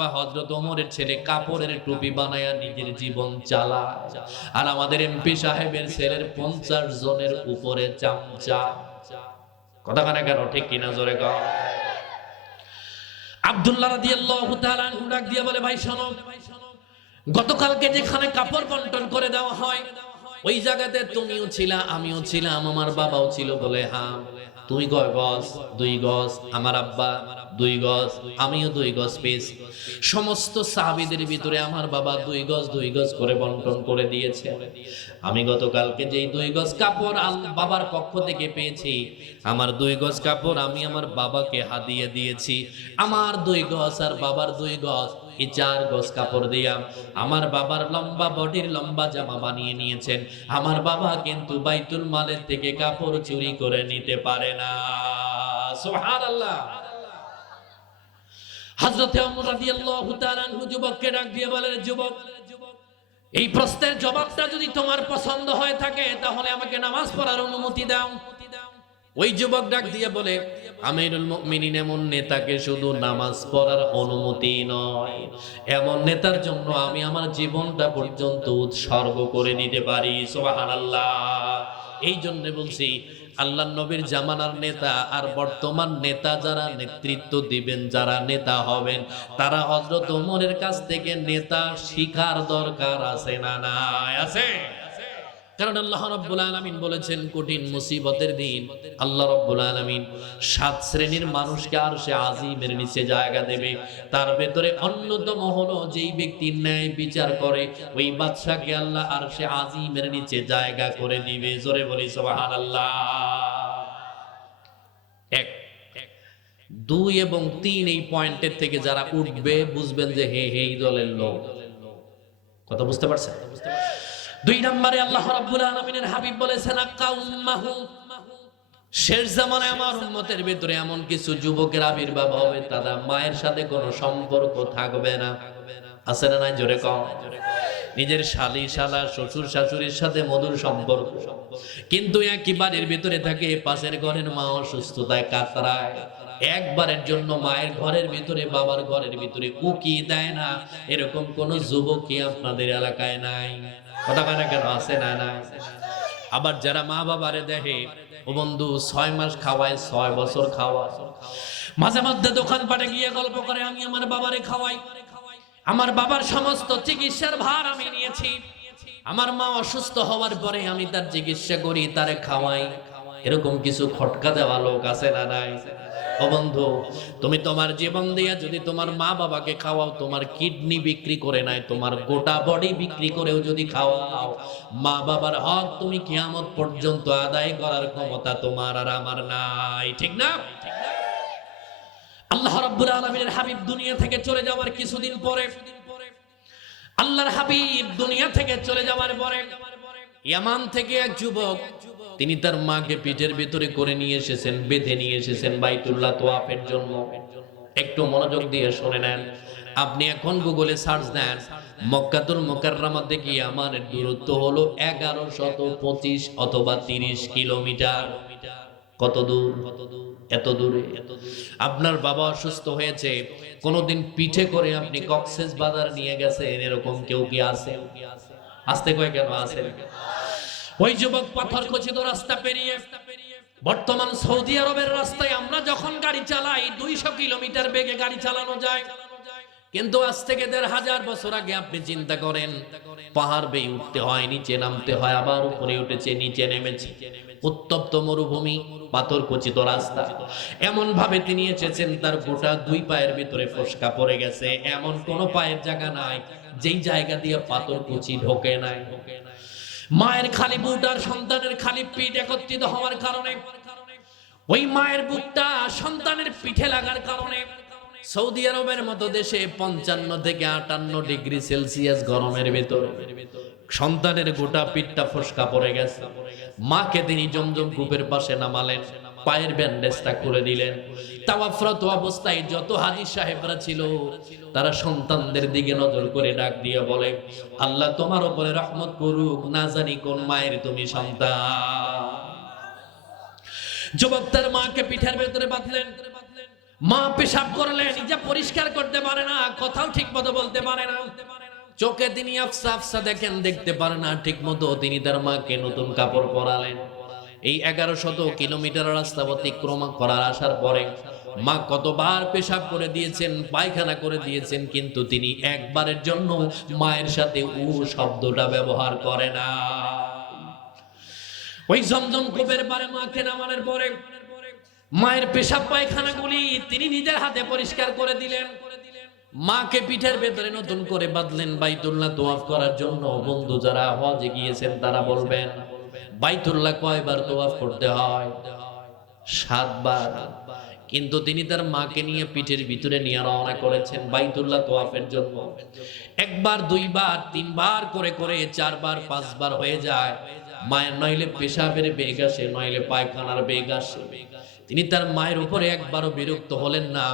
খলিফা হযরত ওমরের ছেলে কাপড়ের টুপি বানায়া নিজের জীবন চালায়, আর আমাদের এমপি সাহেবের ছেলের 50 জনের উপরে চামচা। কথা কানে কেন, ঠিক কিনা জোরে কও। আব্দুল্লাহ রাদিয়াল্লাহু তাআলা আনহু ডাক দিয়ে বলে, ভাই শোনো, গতকালকে যেখানে কাপড় বন্টন করে দেওয়া হয় ওই জায়গাতে তুমিও ছিলা, আমিও ছিলাম, আমার বাবাও ছিল। বলে হ্যাঁ। তুই কয় গজ? 2 গজ। আমার আব্বা 2 গজ, আমিও 2 গজ পেয়েছি। সমস্ত সাহাবীদের ভিতরে আমার বাবা 2 গজ 2 গজ করে বন্টন করে দিয়েছে। আমি গতকালকে যেই 2 গজ কাপড় বাবার পক্ষ থেকে পেয়েছি, আমার 2 গজ কাপড় আমি আমার বাবাকে হাদিয়ে দিয়েছি। আমার 2 গজ আর বাবার 2 গজ, এই 4 গজ কাপড় দিয়া আমার বাবার লম্বা বডির লম্বা জামা বানিয়ে নিয়েছেন। আমার বাবা কিন্তু বাইতুল মালের থেকে কাপড় চুরি করে নিতে পারে না। সুবহানাল্লাহ। হযরত ওমর রাদিয়াল্লাহু তাআলা আনহু যুবককে ডাক দিয়ে বলেন, যুবক, এই প্রশ্নের জবাবটা যদি তোমার পছন্দ হয়ে থাকে তাহলে আমাকে নামাজ পড়ার অনুমতি দাও। ওই যুবক ডাক দিয়ে বলে, আমিরুল মুমিনিন এমন নেতাকে শুধু নামাজ পড়ার অনুমতি নয়, এমন নেতার জন্য আমি আমার জীবনটা পর্যন্ত উৎসর্গ করে দিতে পারি। সুবহানাল্লাহ। এই জন্য বলছি, আল্লাহর নবীর জামানার নেতা আর বর্তমান নেতা যারা নেতৃত্ব দিবেন, যারা নেতা হবেন, তারা হযরত ওমরের কাছ থেকে নেতা শিখার দরকার আছে না নাই? আছে। কারণ আল্লাহ রাব্বুল আলামিন বলেছেন, কঠিন মুসিবতের দিন আল্লাহ রাব্বুল আলামিন 7 শ্রেণীর মানুষকে আরশে আজিমের নিচে জায়গা দেবে। তার ভেতরে অন্যতম হলো যেই ব্যক্তি ন্যায় বিচার করে, ওই বাদশাকে আল্লাহ আরশে আজিমের নিচে জায়গা করে দিবে। জোরে বলি সুবহানাল্লাহ। 1, 2 এবং 3 এই পয়েন্টের থেকে যারা উঠবে বুঝবেন যে হে এই দলের লোক। কথা বুঝতে পারছেন? 2 নম্বরে আল্লাহ রাব্বুল আলামিনের হাবিব বলেছেন, আকাউম্মাহু, শেষ জামানায় আমার উম্মতের ভিতরে এমন কিছু যুবকের আবির্ভাব হবে, তারা মায়ের সাথে কোনো সম্পর্ক থাকবে না। আছে না নাই? জোরে কও। নিজের শালি শালা শ্বশুর শাশুড়ির সাথে মধুর সম্পর্ক, কিন্তু একই বাড়ির ভিতরে থাকে, পাশের ঘরের মা অসুস্থতায় কাতরায়, একবারের জন্য মায়ের ঘরের ভিতরে বাবার ঘরের ভিতরে উকি দেয় না। এরকম কোন যুবক কি আপনাদের এলাকায় নাই? কথা কানে কেন, আছে না নাই? আবার যারা মা বাবারে দেখে, ও বন্ধু 6 মাস খাওয়ায়, 6 বছর খাওয়ায়, মাঝে মধ্যে দোকানপাটে গিয়ে গল্প করে, আমি আমার বাবারে খাওয়াই, আমার বাবার সমস্ত চিকিৎসার ভার আমি নিয়েছি, আমার মা অসুস্থ হওয়ার পরে আমি তার চিকিৎসা করি, তারে খাওয়াই। এরকম কিছু খটকা দেওয়া লোক আছে না নাই? ও বন্ধু, তুমি তোমার জীবন দিয়া যদি তোমার মা বাবাকে খাওয়াও, তোমার কিডনি বিক্রি করে নাই, তোমার গোটা বডি বিক্রি করেও যদি খাওয়াও, মা বাবার হক তুমি কিয়ামত পর্যন্ত আদায় করার ক্ষমতা তোমার আর আমার নাই। ঠিক না? আল্লাহ রাব্বুল আলামিনের হাবিব দুনিয়া থেকে চলে যাওয়ার কিছুদিন পরে, আল্লাহর হাবিব দুনিয়া থেকে চলে যাওয়ার পরে ইয়ামান থেকে এক যুবক, তিনি তার মাকে পিঠের ভিতরে করে নিয়ে এসেছেন, বেঁধে নিয়ে এসেছেন বাইতুল্লাহ তাওয়াফের জন্য। একটু মনোযোগ দিয়ে শুনে নেন। আপনি এখন গুগলে সার্চ দেন, মক্কাতুল মুকাররমা থেকে ইয়ামানের দূরত্ব হলো 1125 অথবা 30 কিলোমিটার। কত দূর? এত দূরে। আপনার বাবা অসুস্থ হয়েছে, কোনদিন পিঠে করে আপনি কক্সেস বাজার নিয়ে গেছেন, এরকম কেউ কি আছে? আসতে কয় কেন, আছে? ওই যুবক পাথর খচিত রাস্তা পেরিয়ে বর্তমান সৌদি আরবের রাস্তায় আমরা যখন গাড়ি চালাই 200 কিলোমিটার বেগে গাড়ি চালানো যায়, কিন্তু আজ থেকে 1500 বছর আগে আপনি চিন্তা করেন, পাহাড় বেয়ে উঠতে হয়, নিচে নামতে হয়, আবার উপরে উঠেছে, নিচে নেমেছে, উত্তপ্ত মরুভূমি, পাথর খচিত রাস্তা। এমন ভাবে তিনি এসেছেন, তার গোটা 2 পায়ের ভিতরে ফসকা পড়ে গেছে, এমন কোন পায়ের জায়গা নাই যেই জায়গা দিয়ে পাথর কুচি ঢোকে নাই। মায়ের খালি বুট আর সন্তানের খালি পিঠ একত্রিত হওয়ার কারণে, ওই মায়ের বুকটা সন্তানের পিঠে লাগার কারণে সৌদি আরবের মতো দেশে 55 থেকে 58 ডিগ্রি সেলসিয়াস গরমের ভেতর সন্তানের গোটা পিঠটা ফসকা পড়ে গেছে। মাকে তিনি জমজম কূপের পাশে নামালেন, পায়ের ব্যান্ডেজটা করে দিলেন। তাওয়াফরত অবস্থায় যত হাজী সাহেবরা ছিল, তারা সন্তানদের দিকে নজর করে ডাক দিয়ে বলে, আল্লাহ তোমার উপরে রহমত করুক, না জানি কোন মায়ের তুমি সন্তান। যুবক তার মাকে পিঠের ভেতরে বাঁধলেন, মা পেশাব করলে নিজে পরিষ্কার করতে পারে না, কথাও ঠিক মতো বলতে পারে না, চোখে তিনি আফসা আফসা দেখেন, দেখতে পারে না ঠিক মতো। তিনি তার মাকে নতুন কাপড় পরালেন। এই 1100 কিলোমিটার রাস্তা অতিক্রম করার আসার পরে মা কতবার পেশাব করে দিয়েছেন, পায়খানা করে দিয়েছেন, কিন্তু তিনি একবারের জন্য মায়ের সাথে উ শব্দটা ব্যবহার করে না। ওই জমজম কূপের পারে মাকে নামানোর পরে মায়ের পেশাব পায়খানাগুলি তিনি নিজের হাতে পরিষ্কার করে দিলেন। মাকে পিঠের ভেতরে নতুন করে বাঁধলেন বাইতুল্লাহ তোয়াফ করার জন্য। বন্ধু যারা হজে গিয়েছেন তারা বলবেন বাইতুল্লাহ কয়বার তোয়াফ করতে হয়? 7 বার। কিন্তু তিনি তার মাকে নিয়ে পিঠের ভিতরে নিয়ে রওনা করেছেন বাইতুল্লাহ তোয়াফের জন্য। 1 বার 2 বার 3 বার করে করে 4 বার 5 বার হয়ে যায়। মায়ের নইলে পেশাবের বেগ আসে, নইলে পায়খানার বেগ আসে। তিনি তার মায়ের উপরে একবারও বিরক্ত হলেন না।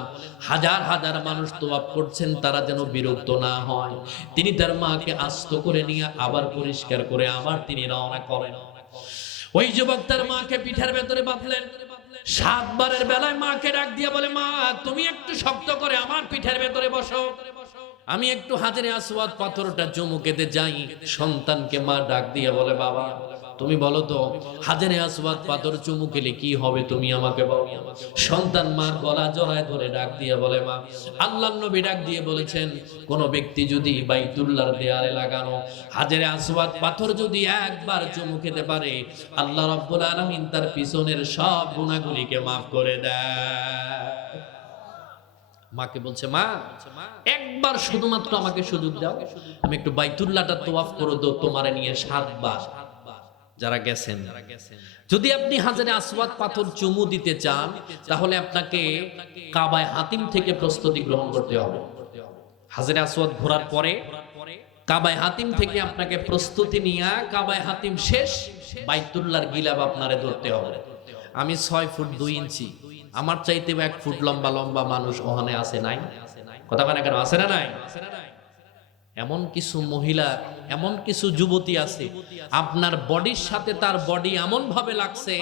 হাজার হাজার মানুষ তোয়াফ করছেন, তারা যেন বিরক্ত না হয়। তিনি তার মাকে আস্ত করে নিয়ে আবার পরিষ্কার করে আবার তিনি রওনা করেন। ওই যুবক তার মাকে পিঠের ভেতরে বাঁধলেন। 7 বারের বেলায় মাকে ডাক দিয়ে বলে, মা তুমি একটু শক্ত করে আমার পিঠের ভেতরে বসো, আমি একটু হাজরে আসওয়াদ পাথরটা চুমু খেতে যাই। সন্তানকে মা ডাক দিয়ে বলে, বাবা তুমি বলো তো হাজরে আসওয়াদ পাথর চুমু খেলে কি হবে, তুমি আমাকে বলো। সন্তান মার গলা জড়ায় ধরে ডাক দিয়ে বলে, মা আল্লাহর নবী ডাক দিয়ে বলেছেন, কোন ব্যক্তি যদি বাইতুল্লাহর দেয়ালে লাগানো হাজরে আসওয়াদ পাথর যদি একবার চুমু খেতে পারে, আল্লাহ রাব্বুল আলামিন তার পিছনের সব গুনাহগুলিকে maaf করে দেয়। মাকে বলছে, মা একবার শুধুমাত্র আমাকে সুযোগ দাও, আমি একটু বাইতুল্লাহটা তোয়াফ করে দেব তোমারে নিয়ে 7 বার। যারা গেছেন, যদি আপনি হাজরে আসওয়াদ পাথর চুমু দিতে চান তাহলে আপনাকে কাবায়ে হাতিম থেকে প্রস্তুতি গ্রহণ করতে হবে। হাজরে আসওয়াদ ঘোরার পরে কাবায়ে হাতিম থেকে আপনাকে প্রস্তুতি নিয়ে কাবায়ে হাতিম শেষ, বাইতুল্লাহর গিলাফ আপনারে ধরতে হবে। আমি 6 ফুট 2 ইঞ্চি, আমার চাইতে 1 ফুট লম্বা লম্বা মানুষ ওখানে আছে নাই? কথা বলেন কেন, আছে না নাই? এমন কিছু মহিলা, এমন কিছু যুবতী আছে, আপনার বডির সাথে তার বডি এমন ভাবে লাগছে,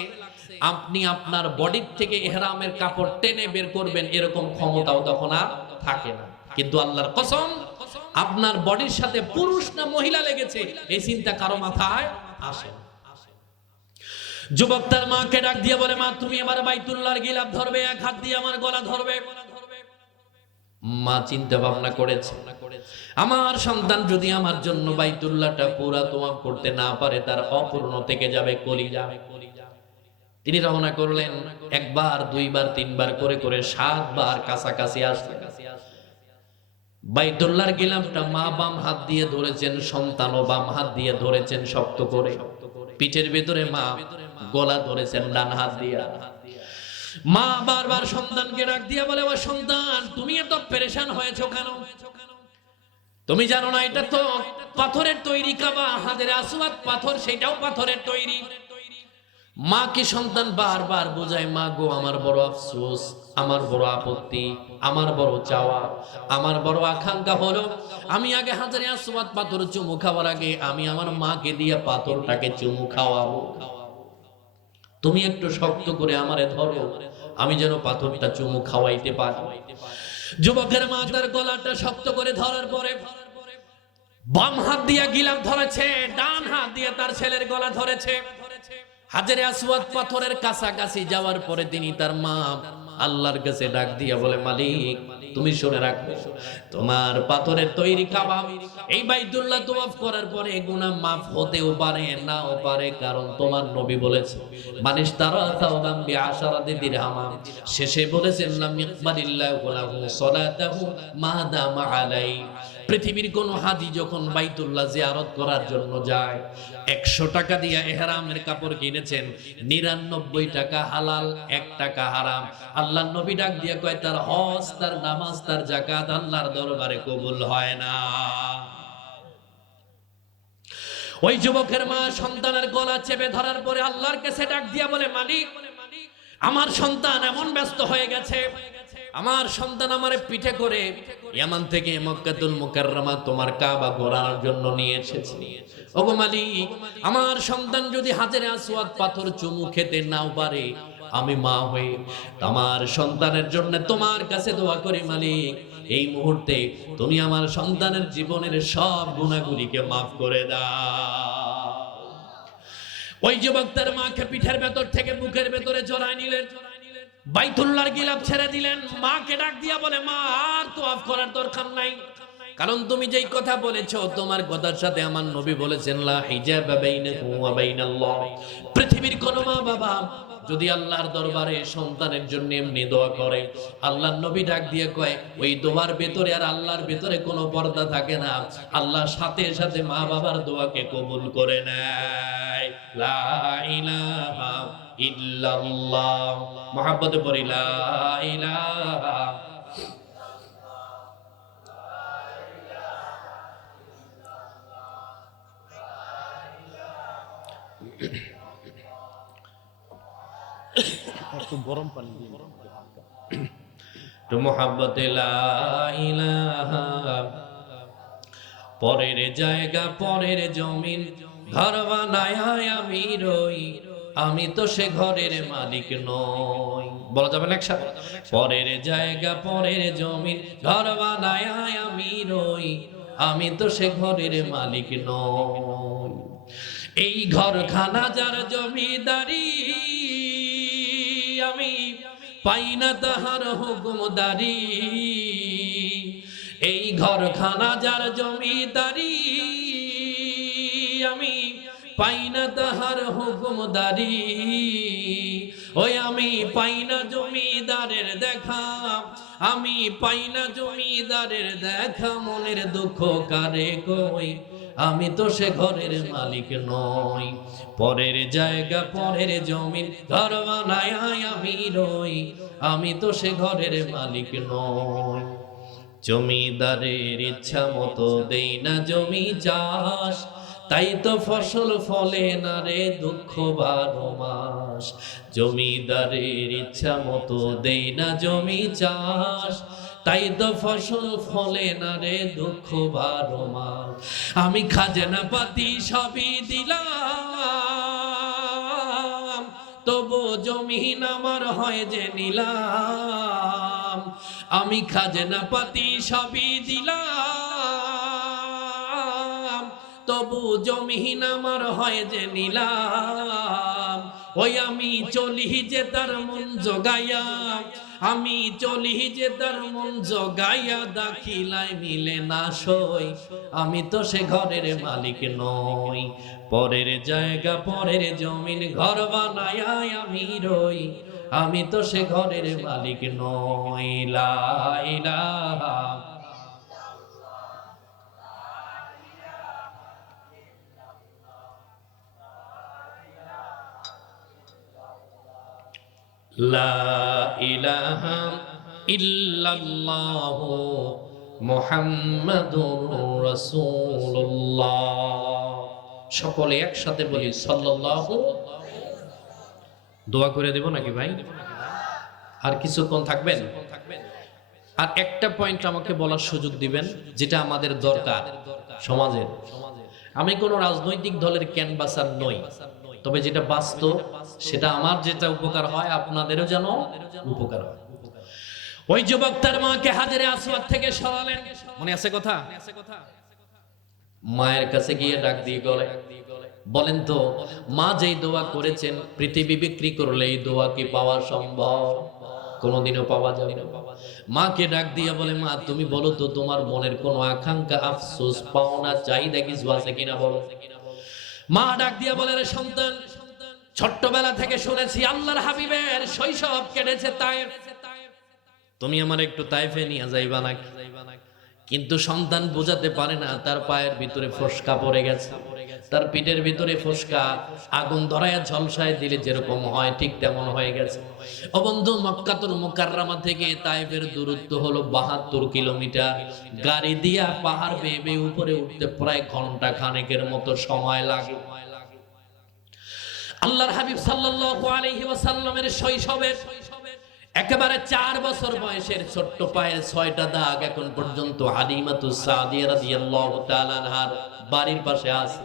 আপনি আপনার বডির থেকে ইহরামের কাপড় টেনে বের করবেন এরকম ক্ষমতাও তখন আর থাকে না। কিন্তু আল্লাহর কসম, আপনার বডির সাথে পুরুষ না মহিলা লেগেছে এই চিন্তা কারো মাথায় আসে না। যুবক তার মাকে ডাক দিয়ে বলে, মা তুমি আমার বাইতুল্লাহর গিলাফ ধরবে, 1 হাত দিয়ে আমার গলা ধরবে। মা চিন্তা ভাবনা করেছে, আমার সন্তান যদি আমার জন্য বাইতুল্লাহটা পুরা তোয়াফ করতে না পারে, তার অপূর্ণ থেকে যাবে কলিজা। তিনি রওনা করলেন। 1 বার 2 বার 3 বার করে করে 7 বার কাছাকাছি আসলেন। বাইতুল্লাহর গিলাফটা মা বাম হাত দিয়ে ধরেছেন, সন্তানও বাম হাত দিয়ে ধরেছেন শক্ত করে। পিঠের ভেতরে মা গলা ধরেছেন ডান হাত দিয়ে। মা বারবার সন্তানকে ডাক দিয়ে বলে, ও সন্তান তুমি এত পেরেশান হয়েছো কেন? তুমি জানো না এটা তো পাথরের তৈরি কাবা, হাজরে আসওয়াদ পাথর, সেটাও পাথরের তৈরি। মা কি সন্তান বারবার বোঝায়, মা গো আমার বড় আফসোস, আমার বড় আপত্তি, আমার বড় চাওয়া, আমার বড় আকাঙ্ক্ষা হলো আমি আগে হাজরে আসওয়াদ পাথর চুমু খাওয়ার আগে আমি আমার মাকে দিয়ে পাথরটাকে চুমু খাওয়াবো। তুমি একটু শক্ত করে আমারে ধরো, আমি যেন পাথরটা চুমু খাওয়াইতে পারি। যুবকের মা তার গলাটা শক্ত করে ধরার পরে বাম হাত দিয়ে গিলাফ ধরেছে, ডান হাত দিয়ে তার ছেলের গলা ধরেছে। হাজরে আসওয়াদ পাথরের কাছাকাছি যাওয়ার পরে তিনি তার মা আল্লাহর কাছে ডাক দিয়া বলে, মালিক তুমি শুনে রাখো, তোমার পাথরের তৈরি কাবা এই বাইতুল্লাহ তোয়াফ করার পরে গুনাহ মাফ হতেও পারে নাও পারে, কারণ তোমার নবী বলেছে মানিস তারা তাওবাম বিআশারাতি দিরহাম, শেষে বলেছেন লাম ইয়াকবালিল্লাহু লাহু সালাতাহু মা দামা আলাই। পৃথিবীর কোন হাজি যখন বাইতুল্লাহ জিয়ারত করার জন্য যায়, 100 টাকা দিয়ে ইহরামের কাপড় কিনেছেন, 99 টাকা হালাল, 1 টাকা হারাম। আল্লাহর নবী ডাক দিয়ে কয়, তার হজ, তার নামাজ, তার যাকাত আল্লাহর দরবারে কবুল হয় না। ওই যুবকের মা সন্তানের গলা চেপে ধরার পরে আল্লাহর কাছে ডাক দিয়া বলে, মালিক আমার সন্তান এমন ব্যস্ত হয়ে গেছে, আমার সন্তান আমারে পিঠে করে ইয়ামান থেকে মক্কাতুল মুকাররমা তোমার কাবা ঘোরানোর জন্য নিয়ে এসেছে। ওগো মালিক, আমার সন্তান যদি হাজরে আসওয়াদ পাথর চুমু খেতে নাও পারে, আমি মা হয়ে আমার সন্তানের জন্য তোমার কাছে দোয়া করি মালিক, এই মুহূর্তে তুমি আমার সন্তানের জীবনের সব গুনাহগুলিকে মাফ করে দাও। ওই যুবক তার মাকে পিঠের ভেতর থেকে বুকের ভেতরে জড়ায় নিলেন, বাইতুল্লাহর গিলাফ ছেড়ে দিলেন, মাকে ডাক দিয়া বলে, মা আর তোয়াফ করার দরকার নাই, কারণ তুমি যেই কথা বলেছো তোমার কথার সাথে আমার নবী বলেছেন লা হিজাবা বাইনাকুম ওয়া বাইনাল্লাহ। পৃথিবীর কোন মা বাবা যদি আল্লাহর দরবারে সন্তানের জন্য এমনি দোয়া করে, আল্লাহর নবী ডাক দিয়ে কয় ওই দোয়ার ভেতরে আর আল্লাহর ভেতরে কোনো পর্দা থাকে না, আল্লাহ সাথে সাথে মা বাবার দোয়াকে কবুল করে নেয়। লা ইলাহা ইল্লাল্লাহ, মুহাব্বতে পড়ি লা ইলাহা। একটু গরম পানি দিন, তো মুহাব্বতে লা ইলাহা। পরের জায়গা পরের জমিন ঘর বানায় আমি রই, আমি তো সে ঘরের মালিক নই। বলা যাবে না একসাথে? পরের জায়গা পরের জমিন ঘর বানায় আমি রই, আমি তো সে ঘরের মালিক নই। এই ঘরখানা যার জমিদারি, আমি পাই না তাহার হুকুমদারি। এই ঘরখানা যার জমিদারি, আমি পাই না তাহার হুকুমদারি। ওই আমি পাই না জমিদারের দেখা, আমি পাই না জমিদারের দেখা, মনের দুঃখ কারে কই, আমি তো সে ঘরের মালিক নই। পরের জায়গা পরের জমিন ঘর বানায় আমি রই, আমি তো সে ঘরের মালিক নই। জমিদারের ইচ্ছা মতো দেই না জমি চাষ, তাই তো ফসল ফলে না রে দুঃখ 12 মাস। জমিদারের ইচ্ছা মতো দেই না জমি চাষ, তাই তো ফসল ফলে না রে দুঃখ 12 মাস। আমি খাজনা পাতি সবই দিলাম, তবু জমিন আমার হয় যে নিলাম। আমি খাজনা পাতি সবই দিলাম, তবু জমিন আমার হয় যে নিলাম। ওই আমি চলি যে তার মন জগাইয়া, আমি চলি যে তার মন জগাইয়া, দাখিলায় মিলে না সই, আমি তো সে ঘরের মালিক নই। পরের জায়গা পরের জমিন ঘর বানায় আমি রই, আমি তো সে ঘরের মালিক নই। লা ইলাহা লা ইলাহা ইল্লাল্লাহ মুহাম্মাদুর রাসূলুল্লাহ। সকলে একসাথে বলি সাল্লাল্লাহু। দোয়া করে দেব নাকি ভাই? আর কিছুক্ষণ থাকবেন? আর একটা পয়েন্ট আমাকে বলার সুযোগ দিবেন, যেটা আমাদের দরকার সমাজের। আমি কোনো রাজনৈতিক দলের ক্যানভাসার নই, তবে যেটা বাস্তব সেটা আমার যেটা উপকার হয় আপনাদেরও যেন উপকার হয়। ওই যুবক তার মাকে হাজরে আসওয়াদ থেকে সরালেন, মনে আছে কথা? মায়ের কাছে গিয়ে ডাক দিয়ে বলেন তো, মা যেই দোয়া করেছেন পৃথিবী বিক্রি করলে এই দোয়া কি পাওয়া সম্ভব? কোনোদিনও পাওয়া যাবে না। মাকে ডাক দিয়ে বলে, মা তুমি বলো তো তোমার মনের কোনো আকাঙ্ক্ষা, আফসোস, পাওনা, চাহিদা কিছু আছে কিনা বলো। মা ডাক দিয়ে বলে, রে সন্তান, ছোট্টবেলা থেকে শুনেছি আল্লাহর হাবিবের শৈশব কেটেছে তায়েফ, তুমি আমার একটু তায়েফে নিয়ে যাইবা নাকি? কিন্তু সন্তান বোঝাতে পারে না তার পায়ের ভিতরে ফোসকা পড়ে গেছে, তার পিঠের ভিতরে ফোসকা আগুন ধরায় ঝলসায় দিলে যেরকম হয় ঠিক তেমন হয়ে গেছে। ও বন্ধু, মক্কাতুল মুকাররমা থেকে তায়েফের দূরত্ব হলো 72 কিলোমিটার। গাড়ি দিয়া পাহাড় বেয়ে বেয়ে উপরে উঠতে প্রায় ঘন্টা খানেকের মতো সময় লাগে। আল্লাহর হাবিব সাল্লাল্লাহু আলাইহি ওয়াসাল্লামের শৈশবের একেবারে 4 বছর বয়সের ছোট্ট পায়ের 6টা দাগ এখন পর্যন্ত হালিমাতুস সাদিয়া রাদিয়াল্লাহু তাআলা আনহার বাড়ির পাশে আছে।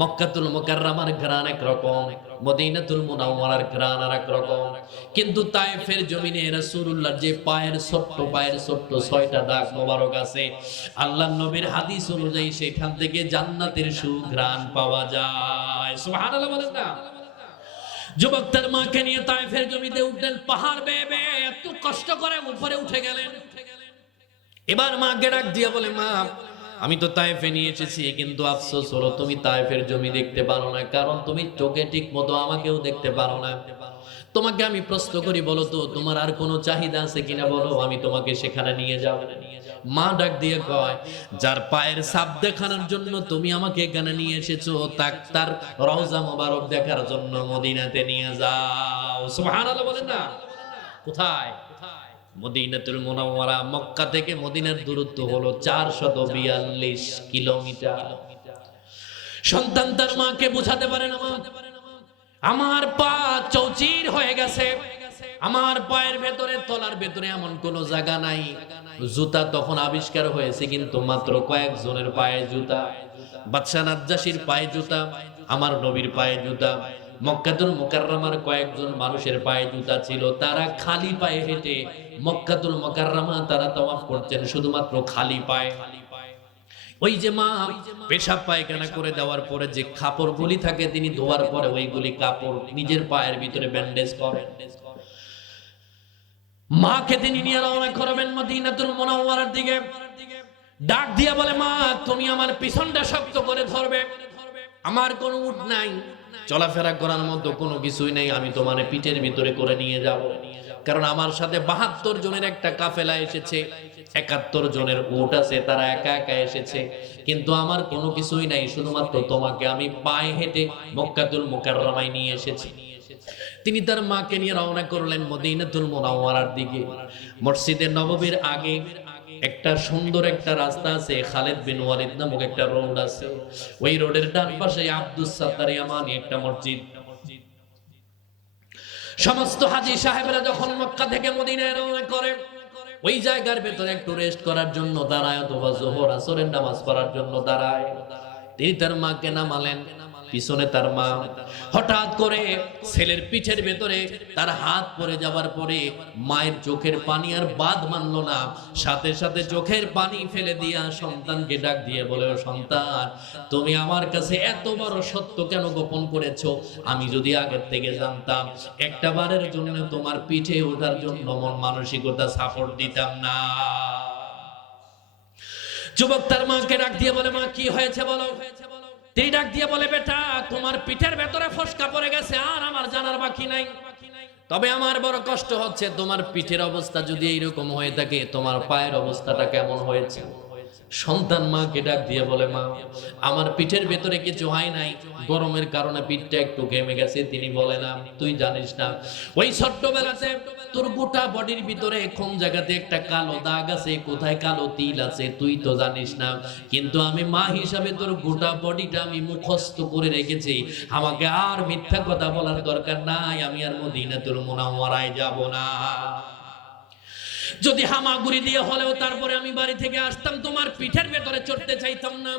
মক্কাতুল মুকাররমার ঘ্রাণ একরকম, মদিনাতুল মুনাওয়ারার ঘ্রাণ আরেক রকম। কিন্তু তায়েফের জমিনে রাসূলুল্লাহর যে পায়ের ছোট্ট 6টা দাগ মোবারক আছে, আল্লাহর নবীর হাদিস অনুযায়ী সেখান থেকে জান্নাতের সুঘ্রাণ পাওয়া যায়। সুবহানাল্লাহ বলেন না? যুবক তার মাকে নিয়ে তায়েফের জমিতে উঠলেন, পাহাড় বেয়ে বেয়ে এত কষ্ট করে উপরে উঠে গেলেন। এবার মাকে ডাক দিয়া বলে, মা আমি তো তায়েফে নিয়ে এসেছি, কিন্তু আফসোস হলো তুমি তায়েফের জমি দেখতে পারো না, কারণ তুমি চোখে ঠিক মতো আমাকেও দেখতে পারো না। তোমাকে আমি প্রশ্ন করি, বলো তো তোমার আর কোনো চাহিদা আছে কিনা, বলো, আমি তোমাকে সেখানে নিয়ে যাব। মা ডাক দিয়ে কয়, যার পায়ের ছাপ দেখানোর জন্য তুমি আমাকে এখানে নিয়ে এসেছো, তার রওজা মোবারক দেখার জন্য মদিনাতে নিয়ে যাও। সুবহানাল্লাহ বলেন না? কোথায়? মদিনাতুল মুনাওয়ারা। মক্কা থেকে মদিনার দূরত্ব হলো 442 কিলোমিটার। সন্তান তার মাকে বোঝাতে পারে না, মা আমার পা চৌচির হয়ে গেছে, আমার পায়ের ভেতরে তলার ভেতরে এমন কোন জায়গা নাই। জুতা তখন আবিষ্কার হয়েছে, কিন্তু মাত্র কয়েকজনের পায়ে জুতা। বাদশা নাজ্জাশীর পায়ে জুতা, আমার নবীর পায়ে জুতা, মক্কাতুল মুকাররমার কয়েকজন মানুষের পায়ে জুতা ছিল। তারা খালি পায়ে হেঁটে মক্কাতুল মুকাররমা তারা তাওয়াফ করতেন শুধুমাত্র খালি পায়ে। ওই যে মা পেশাব পায়খানা করে দেওয়ার পরে যে কাপড়গুলি থাকে তিনি ধোয়ার পরে ওইগুলি কাপড় নিজের পায়ের ভিতরে ব্যান্ডেজ করেন। মাকে তিনি নিয়ে রওনা করবেন মদিনাতুল মুনাওয়ারার দিকে। ডাক দিয়া বলে, মা তুমি আমার পিছনটা শক্ত করে ধরবে, আমার কোনো উট নাই, চলাফেরা করার মতো কোনো কিছুই নেই, আমি তোমার পিঠের ভিতরে করে নিয়ে যাব। কারণ আমার সাথে 72 জনের একটা কাফেলা এসেছে, 71 জনের উট আছে, তারা একা একা এসেছে, কিন্তু আমার কোনো কিছুই নাই, শুধুমাত্র তোমাকে আমি পায়ে হেঁটে মক্কাতুল মুকাররমায় নিয়ে এসেছি। তিনি তার মাকে নিয়ে রওনা করলেন মদিনাতুল মুনাওয়ারার দিকে। মসজিদে নববীর আগে একটা সুন্দর একটা রাস্তা আছে, খালিদ বিন ওয়ালিদ নামক একটা রোড আছে। ওই রোডের ডান পাশে আব্দুস সাত্তার ইয়ামানি একটা মসজিদ। সমস্ত হাজী সাহেবরা যখন মক্কা থেকে মদিনায় রওনা করে, ওই জায়গার ভেতরে একটু রেস্ট করার জন্য দাঁড়ায়, অথবা যোহর আসরের নামাজ পড়ার জন্য দাঁড়ায়। তিনি তার মাকে নামালেন, পিছনে তার মা। হঠাৎ করে ছেলের পিঠের ভেতরে তার হাত পড়ে যাবার পরে মায়ের চোখের পানি আর বাদ মানলো না, সাথে সাথে চোখের পানি ফেলে দিয়া সন্তানকে ডাক দিয়ে বলে, ও সন্তান, তুমি আমার কাছে এত বড় সত্য কেন গোপন করেছো? আমি যদি আগের থেকে জানতাম, একটা বারের জন্য তোমার পিঠে ওঠার জন্য মন মানসিকতা সাপোর্ট দিতাম না। যুবক তার মাকে ডাক দিয়ে বলে, মা কি হয়েছে বলো। তিনি ডাক দিয়ে বলে, বেটা তোমার পিঠের ভেতরে ফসকা পড়ে গেছে, আর আমার জানার বাকি নাই, তবে আমার বড় কষ্ট হচ্ছে, তোমার পিঠের অবস্থা যদি এইরকম হয়ে থাকে, তোমার পায়ের অবস্থাটা কেমন হয়েছে? সন্তান মাকে ডাক দিয়ে বলে, মা আমার পিঠের ভেতরে কিছু হয় নাই, গরমের কারণে পিঠটা একটু ঘেমে গেছে। তিনি বলে, না তুই জানিস না, ওই ছোট্টবেলাতে তোর গোটা বডির ভিতরে কোন জায়গাতে একটা কালো দাগ আছে, কোথায় কালো তিল আছে তুই তো জানিস না, কিন্তু আমি মা হিসাবে তোর গোটা বডিটা আমি মুখস্থ করে রেখেছি। আমাকে আর মিথ্যা কথা বলার দরকার নাই, আমি আর মদিনাতুল মুনাওয়ারায় যাব না। যদি হামাগুড়ি দিয়ে হলেও তারপরে আমি বাড়ি থেকে আসতাম, তোমার পিঠের ভেতরে চড়তে চাইতাম না।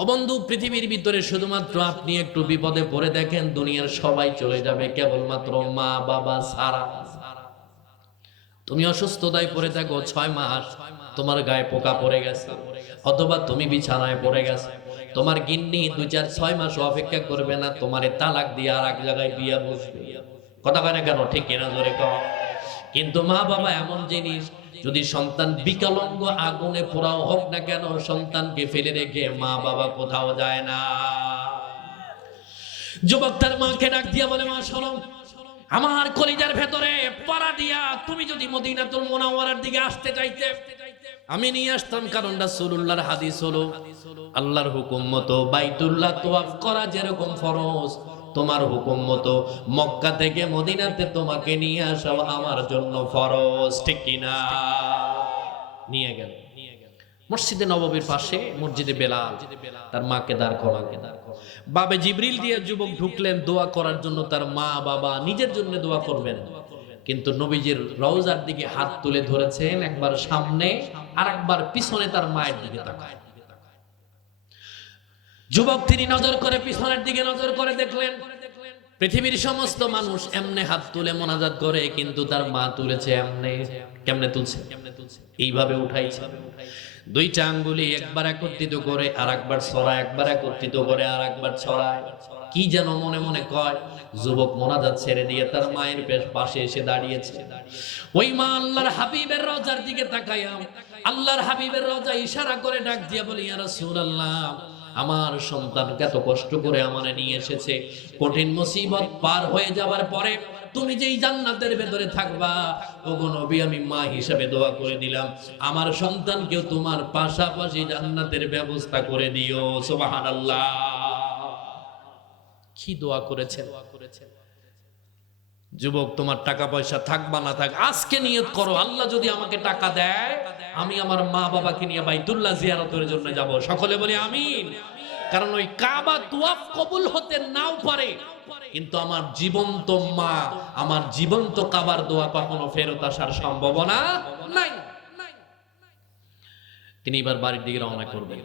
ও বন্ধু, পৃথিবীর ভিতরে শুধুমাত্র আপনি একটু বিপদে পড়ে দেখেন, দুনিয়ার সবাই চলে যাবে, কেবলমাত্র মা বাবা ছাড়া। তুমি অসুস্থতায় পড়ে থাকো 6 মাস, তোমার গায়ে পোকা পড়ে গেছে, অথবা তুমি বিছানায় পড়ে গেছে, তোমার গিন্নি 2-4-6 মাস অপেক্ষা করবে না, তোমারে তালাক দিয়ে আর এক জায়গায় বিয়ে বসবে। কথা কয় না কেন? ঠিক কিনা? জোরে কও। কিন্তু মা বাবা এমন জিনিস, যদি সন্তান বিকলাঙ্গ আগুনে পোড়াও হোক না কেন, সন্তানকে ফেলে রেখে মা বাবা কোথাও যায় না। যুবক তার মাকে ডাক দিয়া বলে, মা শোনো, আমার কলিজার ভেতরে পাড়া দিয়া তুমি যদি মদিনাতুল মুনাওয়ারার দিকে আসতে চাইতে, আমি নিয়ে আসতাম। কারণ রাসূলুল্লাহর হাদিস হলো, আল্লাহর হুকুম মতো বাইতুল্লাহ তাওয়াফ করা যেরকম ফরজ, তোমার হুকুম মতো মক্কা থেকে মদিনাতে তোমাকে নিয়ে আসা আমার জন্য ফরজ। ঠিক কিনা? নিয়ে গেল মসজিদে নববীর পাশে মসজিদে বেলাল তার মাকে দাঁড় করালেন। বাবে জিবরিল দিয়ে যুবক ঢুকলেন দোয়া করার জন্য। তার মা বাবা নিজের জন্য দোয়া করবেন, কিন্তু নবীজির রওজার দিকে হাত তুলে ধরেছেন, একবার সামনে আর একবার পিছনে তার মায়ের দিকে তাকায়। যুবক তিনি নজর করে পিছনের দিকে নজর করে দেখলেন পৃথিবীর সমস্ত মানুষ এমনে হাত তুলে মোনাজাত করে, কিন্তু তার মা তুলেছে এমনে। কেমনে তুলছে? এইভাবে উঠাইছে, দুইটা আঙ্গুলি একবার একত্রিত করে আর একবার ছড়ায়, একবার একত্রিত করে আর একবার ছড়ায়। কি যেন মনে মনে কয়। যুবক মোনাজাত ছেড়ে দিয়ে তার মায়ের পাশে এসে দাঁড়িয়েছে। ওই মা আল্লাহর হাবিবের রওজার দিকে তাকায়া আল্লাহর হাবিবের রওজা ইশারা করে ডাক দিয়া বলি, ইয়া রাসূলুল্লাহ, আমার সন্তানকে এত কষ্ট করে আমারে নিয়ে এসেছে, কঠিন মুসিবত পার হয়ে যাবার পরে তুমি যেই জান্নাতের ভেতরে থাকবা, ওগো নবী, আমি মা হিসাবে দোয়া করে দিলাম আমার সন্তানকেও তোমার পাশাপাশি জান্নাতের ব্যবস্থা করে দিও। সুবহানাল্লাহ। কি দোয়া করেছেন যুবক। তোমার টাকা পয়সা থাকবা না থাক, আজকে নিয়ত করো, আল্লাহ যদি আমাকে টাকা দেয় আমি আমার মা বাবাকে নিয়ে বাইতুল্লাহ জিয়ারতের জন্য যাব। সকলে বলি আমিন। কারণ ওই কাবা তুয়াফ কবুল হতে নাও পারে, কিন্তু আমার জীবন্ত মা, আমার জীবন্ত কাবার দোয়া কখনো ফেরত আসার সম্ভাবনা নাই। তিনি এবার বাড়ির দিকে রওনা করবেন।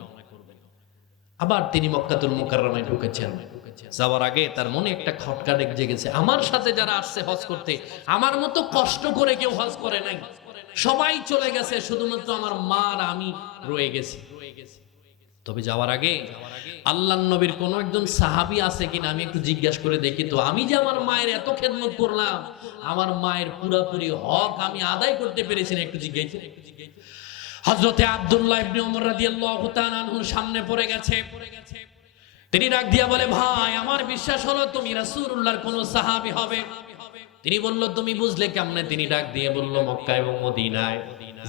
আবার তিনি মক্কাতুল মুকাররমায় ঢুকেছেন। যাওয়ার আগে তার মনে একটা খটকা জেগেছে, আমার সাথে যারা আসছে হজ করতে, আমার মতো কষ্ট করে কেউ হজ করে নাই, সবাই চলে গেছে, শুধুমাত্র আমার মা আর আমি রয়ে গেছি। তবে যাওয়ার আগে আল্লাহর নবীর কোন একজন সাহাবী আছে কিনা আমি একটু জিজ্ঞাসা করে দেখি তো, আমি যে আমার মায়ের এত খেদমত করলাম, আমার মায়ের পুরোপুরি হক আমি আদায় করতে পেরেছি না, একটু জিজ্ঞাসা। হযরতে আব্দুল্লাহ ইবনে ওমর রাদিয়াল্লাহু তাআলা আনহুর সামনে পড়ে গেছে। তিনি ডাক দিয়া বলে, ভাই, আমার বিশ্বাস হলো তুমি রাসূলুল্লাহর কোন সাহাবী হবে। তিনি বলল, তুমি বুঝলে কেমনে? তিনি ডাক দিয়ে বলল, মক্কা এবং মদিনায়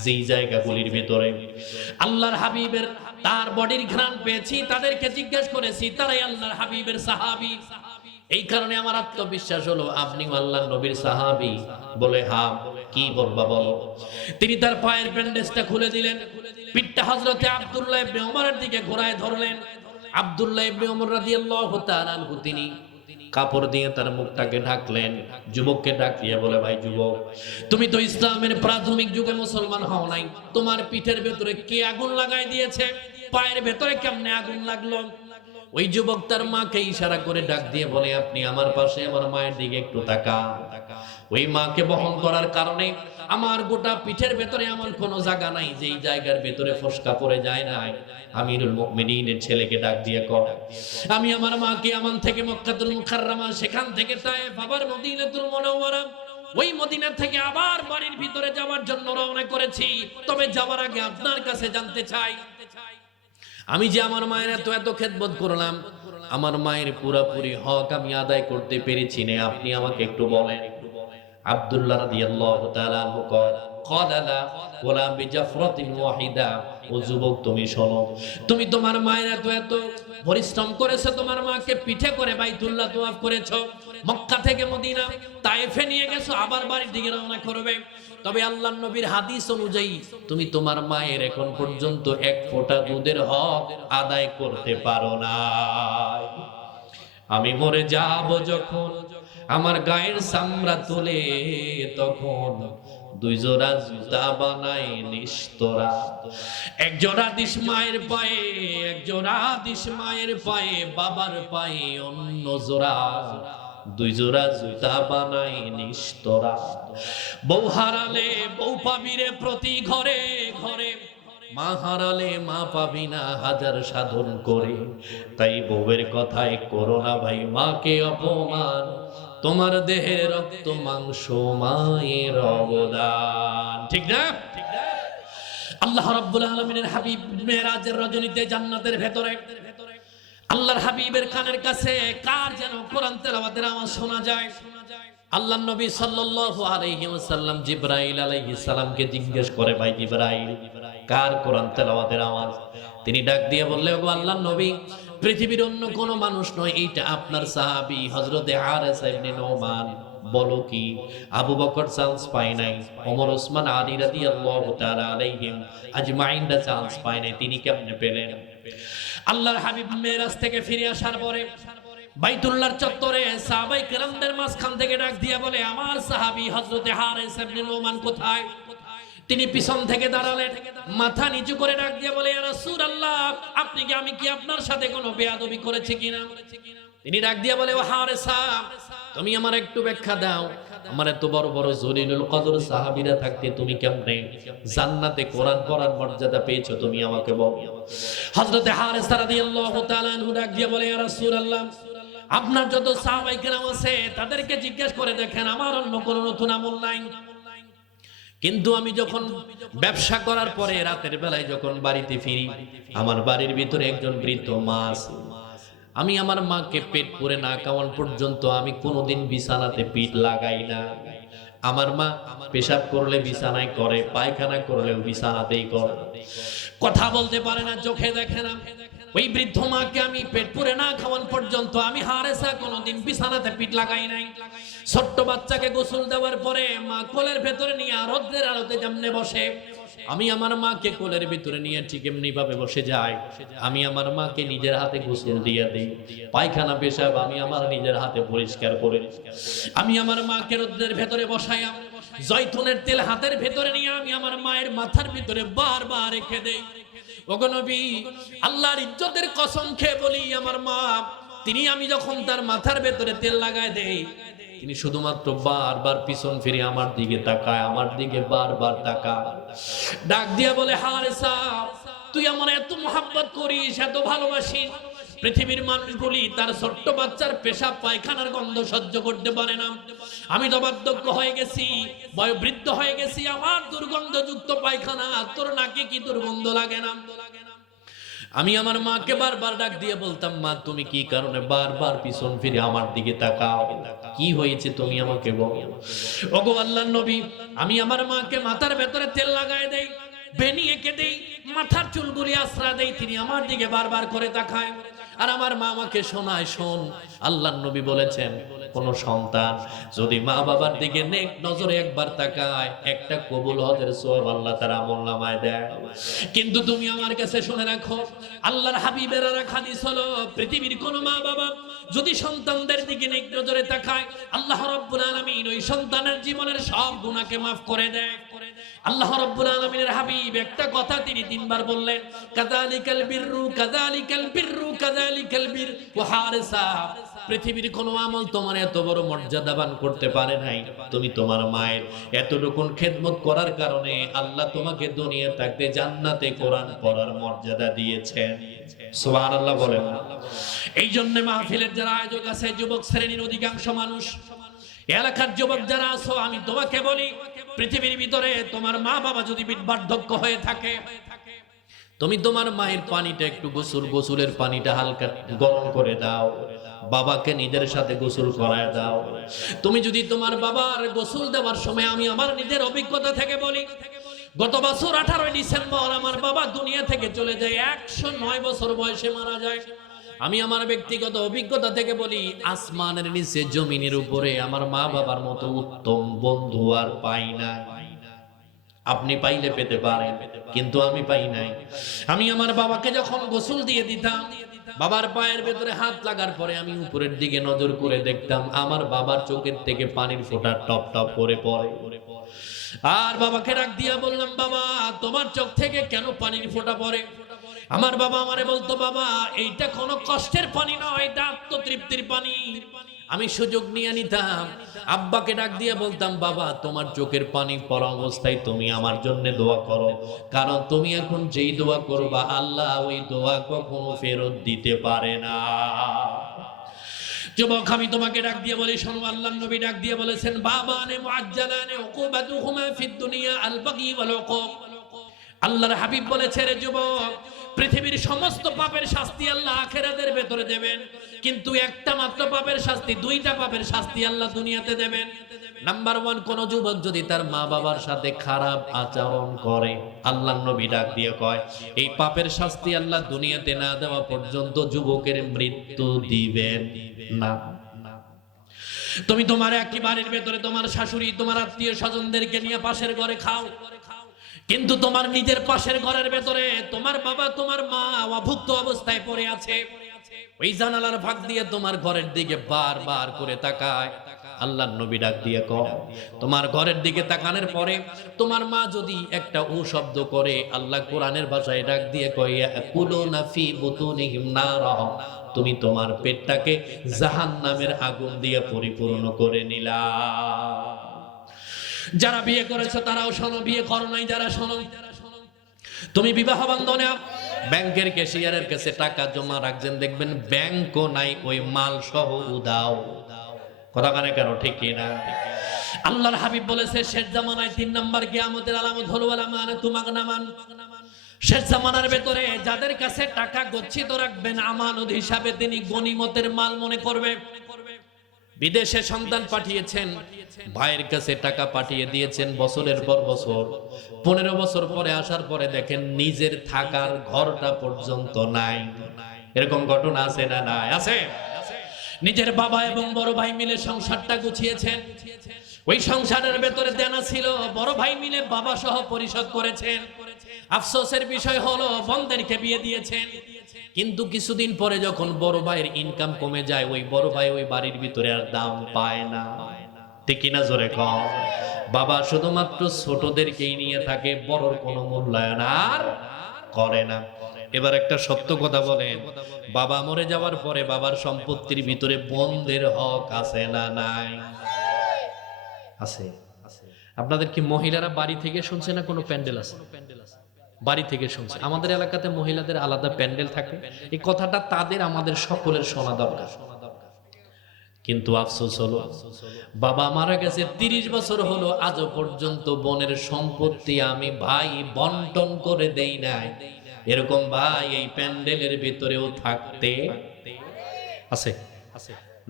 যেই জায়গাগুলির ভিতরে আল্লাহর হাবিবের তার বডির ঘ্রাণ পেয়েছি, তাদেরকে জিজ্ঞেস করেছি, তারাই আল্লাহর হাবিবের সাহাবী। এই কারণে আমার আত্মবিশ্বাস হলো আপনি আল্লাহর নবীর সাহাবী। বলে, হ্যাঁ। কি বলবা বলো। তিনি তার পায়ের ব্যান্ডেজটা খুলে দিলেন, পিঠটা হযরতে আব্দুল্লাহ ইবনে ওমরের দিকে ঘোরায় ধরলেন। আব্দুল্লাহ ইবনে ওমর রাদিয়াল্লাহু তাআলা আনহু তিনি কাপড় দিয়ে তার মুখটাকে ঢাকলেন। যুবককে ডাক দিয়ে বলে, ভাই যুবক, তুমি তো ইসলামের প্রাথমিক যুগে মুসলমান হও নাই, তোমার পিঠের ভেতরে কে আগুন লাগাই দিয়েছে? পায়ের ভেতরে কেমনে আগুন লাগলো? ওই যুবক তার মাকে ইশারা করে ডাক দিয়ে বলে, আপনি আমার পাশে আমার মায়ের দিকে একটু তাকান। ওই মাকে বহন করার কারণে আমার গোটা পিঠের ভেতরে এমন কোনো জায়গা নাই যেই জায়গার ভেতরে ফসকা পড়ে যায় নাই। আমিরুল মুমিনিনের ছেলেকে ডাক দিয়ে কয়, আমি আমার মাকে আমান থেকে মক্কাতুল মুকাররমা, সেখান থেকে তায়েফ, আবার মদিনাতুল মুনাওয়ারা, ওই মদিনা থেকে আবার বাড়ির ভিতরে যাওয়ার জন্য রওনা করেছি। তবে যাওয়ার আগে আপনার কাছে জানতে চাই, আমি যে আমার মায়ের এত খেদমত করলাম, আমার মায়ের পুরোপুরি হক আমি আদায় করতে পেরেছি না, আপনি আমাকে একটু বলেন। আব্দুল্লাহ রাদিয়াল্লাহু তাআলা আনহু ক্বালা ওয়ালা বিজাফরাতিন ওয়াহিদা, ও যুবক তুমি শোনো, তুমি তোমার মায়ের এত পরিশ্রম করেছো, তোমার মাকে পিঠে করে বাইতুল্লাহ তাওয়াফ করেছো, মক্কা থেকে মদিনা তায়েফে নিয়ে গেছো, আবার বাড়ির দিকে রওনা করবে। তবে আল্লাহর নবীর হাদিস অনুযায়ী তুমি তোমার মায়ের এখন পর্যন্ত এক ফোঁটা দুধের হক আদায় করতে পারো না। আমি মরে যাব যখন, আমার গায়ের চামড়া তুলে তখন দুই জোড়া জুতা বানাই নিস্তরা, এক জোড়া দিস মায়ের পায়ে, এক জোড়া দিস মায়ের পায়ে, বাবার পায়ে অন্য জোড়া, দুই জোড়া জুতা বানাই নিস্তরা। বউ হারালে বউ পাবি রে প্রতি ঘরে ঘরে, মা হারালে মা পাবি না হাজার সাধন করে। তাই বউয়ের কথায় করো না ভাই মাকে অপমান, তোমার দেহের রক্ত মাংস মায়ের অবদান। ঠিক না? আল্লাহ রাব্বুল আলামিনের হাবিব মেরাজের রজনীতে জান্নাতের ভেতরে আল্লাহর হাবিবের কানের কাছে কার যেন কোরআন তেলাওয়াতের আওয়াজ শোনা যায়। আল্লাহর নবী সাল্লাল্লাহু আলাইহি ওয়াসাল্লাম জিবরাইল আলাইহিস সালামকে জিজ্ঞেস করে, ভাই জিবরাইল, কার কোরআন তেলাওয়াতের আওয়াজ? তিনি ডাক দিয়ে বললেন, ওগো আল্লাহর নবী, পৃথিবীর অন্য কোনো মানুষ নয়, এইটা আপনার সাহাবী হযরতে হারেসা ইবনে নোমান। বলো কি? আবু বকর চান্স পায় নাই, ওমর ওসমান আলী রাদিয়াল্লাহু তাআলা আলাইহিম আজমাইনরা চান্স পায় নাই, তিনি কেমনে পেলেন? আল্লাহর হাবিব মেরাজ থেকে ফিরে আসার পরে বাইতুল্লাহর চত্বরে সাহাবায়ে কেরামদের মাঝখান থেকে ডাক দিয়া বলে, আমার সাহাবী হযরতে হারেসা ইবনে নোমান কোথায়? তিনি পিছন থেকে দাঁড়ালেন, মাথা নিচু করে ডাক দিয়ে বলে, ইয়া রাসূলুল্লাহ, আমি কি আপনার সাথে কোনো বেয়াদবি করেছি কিনা? তিনি ডাক দিয়ে বলে, ও হারেসা, তুমি আমার একটু ব্যাখ্যা দাও, আমার এত বড় বড় জলিলুল কদর সাহাবীরা থাকতে তুমি কেমনে জান্নাতে কোরআন পড়ার মর্যাদা পেয়েছো, তুমি আমাকে বলো। হযরতে হারেসা রাদিয়াল্লাহু তাআলা আনহু ডাক দিয়ে বলে, ইয়া রাসূলুল্লাহ, আপনার যত সাহাবায়ে কেরাম আছে তাদেরকে জিজ্ঞেস করে দেখেন, আমার অন্য কোনো নতুন আমল নাই। কিন্তু আমি যখন ব্যবসা করার পরে রাতের বেলায় যখন বাড়িতে ফিরি, আমার বাড়ির ভিতরে একজন বৃদ্ধ মা আছে। আমি আমার মাকে পেট পুরে না খাওয়ান পর্যন্ত আমি কোনোদিন বিছানাতে পিঠ লাগাই না। আমার মা পেশাব করলে বিছানায় করে, পায়খানা করলেও বিছানাতেই করে, কথা বলতে পারে না, চোখে দেখে না। ওই বৃদ্ধ মাকে আমি পেট পুরে না খাওয়ান পর্যন্ত আমি হারেসা কোনোদিন বিছানাতে পিঠ লাগাই নাই। ছোট্ট বাচ্চাকে গোসল দেওয়ার পরে মা কোলের ভেতরে নিয়ে রোদ্রের আলোতে যেমনে বসে, আমি আমার মাকে কোলের ভিতরে নিয়ে ঠিক এমনি ভাবে বসে যাই। আমি আমার মাকে নিজের হাতে গোসল দিয়ে দিই, পায়খানা পেশাব আমি আমার নিজের হাতে পরিষ্কার করে। আমি আমার মাকে রোদ্রের ভেতরে বসাই, জয়তুনের তেল হাতের ভেতরে নিয়ে আমি আমার মায়ের মাথার ভিতরে বারবার রেখে দেই। ওগো নবী, আল্লাহর ইজ্জতের কসম খেয়ে বলি, আমার মা তিনি আমি যখন তার মাথার ভেতরে তেল লাগায় দেই, তিনি শুধুমাত্র বারবার পিছন ফিরে আমার দিকে তাকায়, আমার দিকে বারবার তাকায়, ডাক দিয়া বলে, হারেসা, তুই আমার এত মোহাব্বত করিস, এত ভালোবাসিস, পৃথিবীর মানুষগুলি তার ছোট্ট বাচ্চার পেশাব পায়খানার গন্ধ সহ্য করতে পারে না। আমি তো বার্ধক্য হয়ে গেছি, বয়োবৃদ্ধ হয়ে গেছি, আমার দুর্গন্ধযুক্ত পায়খানা তোর নাকে কি দুর্গন্ধ লাগে না? আমি আমার মাকে বারবার ডাক দিয়ে বলতাম, মা তুমি কি কারণে বারবার পিছন ফিরে আমার দিকে তাকাও, কি হয়েছে তুমি আমাকে বলো। ওগো আল্লাহর নবী, আমি আমার মাকে মাথার ভেতরে তেল লাগায় দেই, বেনি এঁকে দেই, মাথার চুলগুলি আশ্রা দেই, তিনি আমার দিকে বারবার করে তাকায়। আর আমার মা আমাকে শোনায়, শোন, আল্লাহর নবী বলেছেন, কোন সন্তান যদি মা বাবার দিকে নেক নজরে একবার তাকায়, একটা কবুল হজের সওয়াব আল্লাহ তার আমলনামায় দেয়। কিন্তু তুমি আমার কাছে শুনে রাখো, আল্লাহর হাবিবের আর হাদিস হলো, পৃথিবীর কোন মা বাবা যদি সন্তানদের দিকে নেক নজরে তাকায়, আল্লাহ রাব্বুল আলামিন ওই সন্তানের জীবনের সব গুনাহকে maaf করে দেয়। আল্লাহ রাব্বুল আলামিনের হাবিব একটা কথা তিনি তিনবার বললেন, কাযালিকাল বিররু কাযালিকাল বিররু কাযালিকাল বির। ওয়া হারেসা, পৃথিবীর কোন আমল তোমার এত বড় মর্যাদাবান করতে পারে নাই। তুমি তোমার মায়ের এতটুকুন খেদমত করার কারণে আল্লাহ তোমাকে দুনিয়া থাকতে জান্নাতে কোরআন পড়ার মর্যাদা দিয়েছেন। সুবহানাল্লাহ বলেন। এই জন্য মাহফিলের যারা আয়োজক আছে, যুবক শ্রেণীর অধিকাংশ মানুষ, এলাকার যুবক যারা আছো, আমি তোমাকে বলি, পৃথিবীর ভিতরে তোমার মা বাবা যদি বার্ধক্য হয়ে থাকে, তুমি তোমার মায়ের পানিটা একটু গোসলের পানিটা হালকা গরম করে দাও, বাবাকে নিজের সাথে গোসল করায় দাও। তুমি যদি তোমার বাবার গোসল দেওয়ার সময়, আমি আমার নিজের অভিজ্ঞতা থেকে বলি, গত বছর 18 ডিসেম্বর আমার বাবা দুনিয়া থেকে চলে যায়, 109 বছর বয়সে মারা যায়। আমি আমার ব্যক্তিগত অভিজ্ঞতা থেকে বলি, আসমানের নিচে জমিনের উপরে আমার মা বাবার মতো উত্তম বন্ধু আর পাই না। আপনি পাইলে পেতে পারেন, কিন্তু আমি পাই নাই। আমি আমার বাবাকে যখন গোসল দিয়ে দিতাম, বাবার পায়ের ভেতরে হাত লাগার পরে আমি উপরের দিকে নজর করে দেখতাম আমার বাবার চোখের থেকে পানির ফোঁটা টপ টপ করে পড়ে। আর বাবাকে ডাক দিয়া বললাম, বাবা তোমার চোখ থেকে কেন পানির ফোঁটা পড়ে? আমার বাবা আমারে বলতো, বাবা এইটা কোনো কষ্টের পানি নয়, এটা আত্মতৃপ্তির পানি। আমি সুযোগ নিয়ে নিতাম, আব্বাকে ডাক দিয়ে বলতাম, বাবা তোমার চোখের পানি পড়া অবস্থায় তুমি আমার জন্য দোয়া করো, কারণ তুমি এখন যেই দোয়া করবা আল্লাহ ওই দোয়া কখনো ফেরত দিতে পারে না। যুবক, আমি তোমাকে ডাক দিয়ে বলি, শোনো, আল্লাহর নবী ডাক দিয়ে বলেছেন, বাবানে মুআজ্জালানে উকুবাতুহুমা ফিদ দুনিয়া আল বাগী ওয়াল উকুব। আল্লাহর হাবিব বলেছে, রে যুবক, পৃথিবীর সমস্ত পাপের শাস্তি আল্লাহ আখিরাতের ভেতরে দেবেন, কিন্তু একটা মাত্র পাপের শাস্তি, দুইটা পাপের শাস্তি আল্লাহ দুনিয়াতে দেবেন। নাম্বার 1, কোন যুবক যদি তার মা বাবার সাথে খারাপ আচরণ করে, আল্লাহর নবী ডাক দিয়ে কয়, এই পাপের শাস্তি আল্লাহ দুনিয়াতে না দেওয়া পর্যন্ত যুবকের মৃত্যু দিবেন না। তুমি তোমার একই বাড়ির ভেতরে তোমার শাশুড়ি, তোমার আত্মীয় স্বজনদেরকে নিয়ে পাশের ঘরে খাও, কিন্তু তোমার নিজের পাশের ঘরের ভেতরে তোমার বাবা তোমার মা অভুক্ত অবস্থায় পড়ে আছে, ওই জানালার ফাঁক দিয়ে তোমার ঘরের দিকে বারবার করে তাকায়, আল্লাহর নবী ডাক দিয়ে কয়, তোমার ঘরের দিকে তাকানোর পরে তোমার মা যদি একটা ও শব্দ করে, আল্লাহ কোরআনের ভাষায় ডাক দিয়ে কয়, ইয়াকুলুনা ফি বুতুনিহিম নারা, তুমি তোমার পেটটাকে জাহান্নামের আগুন দিয়ে পরিপূর্ণ করে নিলা। যারা বিয়ে করেছে তারাও শোনো, বিয়ে করো নাই যারা শোনো, তুমি বিবাহ বন্ধনে ব্যাংকের ক্যাশিয়ারের কাছে টাকা জমা রাখছেন, দেখবেন ব্যাংকও নাই, ওই মাল সহ উদাও। কথা কানে কেন, ঠিক কিনা? আল্লাহর হাবিব বলেছে শেষ জামানায় 3 নাম্বার কিয়ামতের আলামত হলো আমানাতু মাগনামান। শেষ জামানার ভেতরে যাদের কাছে টাকা গচ্ছিত রাখবেন আমানত হিসাবে, তিনি গনিমতের মাল মনে করবে। বিদেশে সন্তান পাঠিয়েছেন, ভাইয়ের কাছে টাকা পাঠিয়ে দিয়েছেন বছরের পর বছর, 15 বছর পরে আসার পরে দেখেন নিজের থাকার ঘরটা পর্যন্ত নাই। এরকম ঘটনা আছে না নাই? আছে। নিজের বাবা এবং বড় ভাই মিলে সংসারটা গুছিয়েছেন, ওই সংসারের ভেতরে দেনা ছিল, বড় ভাই মিলে বাবা সহ পরিশোধ করেছেন। আফসোসের বিষয় হলো বোনদেরকে বিয়ে দিয়েছেন, কিন্তু কিছুদিন পরে যখন বড় ভাইয়ের ইনকাম কমে যায়, ওই বড় ভাই ওই বাড়ির ভিতরে আর দাম পায় না। ঠিক কিনা জোরে কও? বাবা শুধুমাত্র ছোটদেরকেই নিয়ে থাকে, বড়র কোনো মূল্যায়ন আর করে না। এবার একটা সত্য কথা বলেন, বাবা মরে যাওয়ার পরে বাবার সম্পত্তির ভিতরে বোনদের হক আছে না নাই? আছে। আপনাদের কি মহিলারা বাড়ি থেকে শুনছে না কোনো প্যান্ডেল আছে? বাড়ি থেকে শুনছে। আমাদের এলাকাতে মহিলাদের আলাদা প্যান্ডেল থাকে, এই কথাটা তাদের আমাদের সকলের শোনা দরকার। কিন্তু আফসোস হলো, বাবা মারা গেছে 30 বছর হলো, আজও পর্যন্ত বোনের সম্পত্তি আমি ভাই বন্টন করে দেই নাই। এরকম ভাই এই প্যান্ডেলের ভিতরেও থাকতে আছে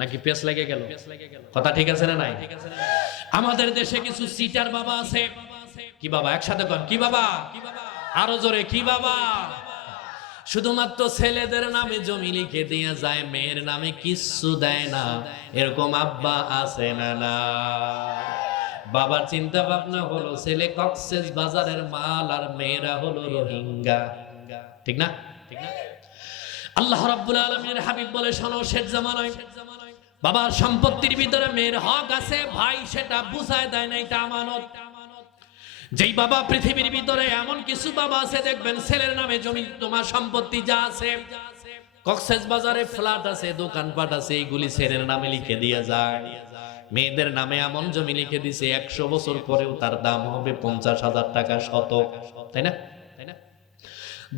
নাকি? পেছ লেগে গেল? কথা ঠিক আছে না নাই? আমাদের দেশে কিছু সিটার বাবা আছে। কি বাবা? একসাথে কন, কি বাবা? আরো জোরে, কি বাবা? শুধুমাত্র ছেলেদের নামে জমি লিখে দিয়ে যায়, মেয়ের নামে কিচ্ছু দেয় না। এরকম আব্বা আছে না না? বাবার চিন্তা ভাবনা হলো ছেলে কক্সেস বাজারের মাল আর মেয়েরা হলো রোহিঙ্গা। ঠিক না? আল্লাহ রাব্বুল আলামিনের হাবিব বলে, শোনো, শেষ জামানায় বাবার সম্পত্তির ভিতরে মেয়ের হক আছে, ভাই সেটা বুঝায় দেয় না, এটা আমানত। যেই বাবা পৃথিবীর ভিতরে এমন কিছু বাবা আছে, দেখবেন ছেলের নামে জমি, তোমার সম্পত্তি যা আছে, কক্সেস বাজারে ফ্ল্যাট আছে, দোকানপাট আছে, এইগুলি ছেলের নামে লিখে দিয়ে যায়। মেয়েদের নামে এমন জমি লিখে দিছে 100 বছর পরেও তার দাম হবে 50,000 টাকা শতক। তাই না?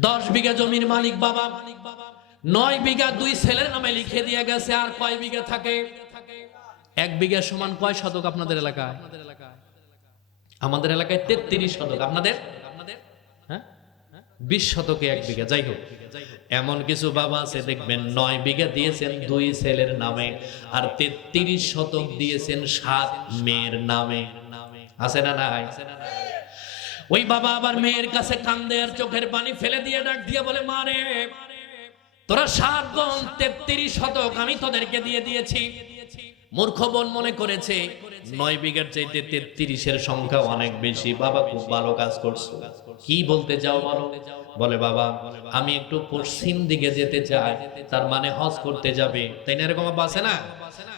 10 বিঘা জমির মালিক বাবা, 9 বিঘা 2 ছেলের নামে লিখে দিয়ে গেছে। আর কয় বিঘা থাকে? 1 বিঘা সমান কয় শতক আপনাদের এলাকায়? আমাদের এলাকায় 33 শতক। আপনাদের? হ্যাঁ, 20 শতকে 1 বিঘা। যাই হোক, এমন কিছু বাবা আছে দেখবেন 9 বিঘা দিয়েছেন 2 ছেলের নামে, আর 33 শতক দিয়েছেন 7 মেয়ের নামে। আছে না নাই? ওই বাবা আবার মেয়ের কাছে কান্দে আর চোখের পানি ফেলে দিয়ে ডাক দিয়ে বলে, মা রে, তোরা 7 বোন 33 শতক আমি তোদেরকে দিয়ে দিয়েছি। মূর্খ বোন মনে করেছে 9 বিঘার চাইতে 33-এর সংখ্যা অনেক বেশি। বাবা খুব ভালো কাজ করছো। কি বলতে চাও বলো? বলে, বাবা আমি একটু পশ্চিম দিকে যেতে চাই, তার মানে হজ করতে যাবে, তাই না? এরকম আছে না?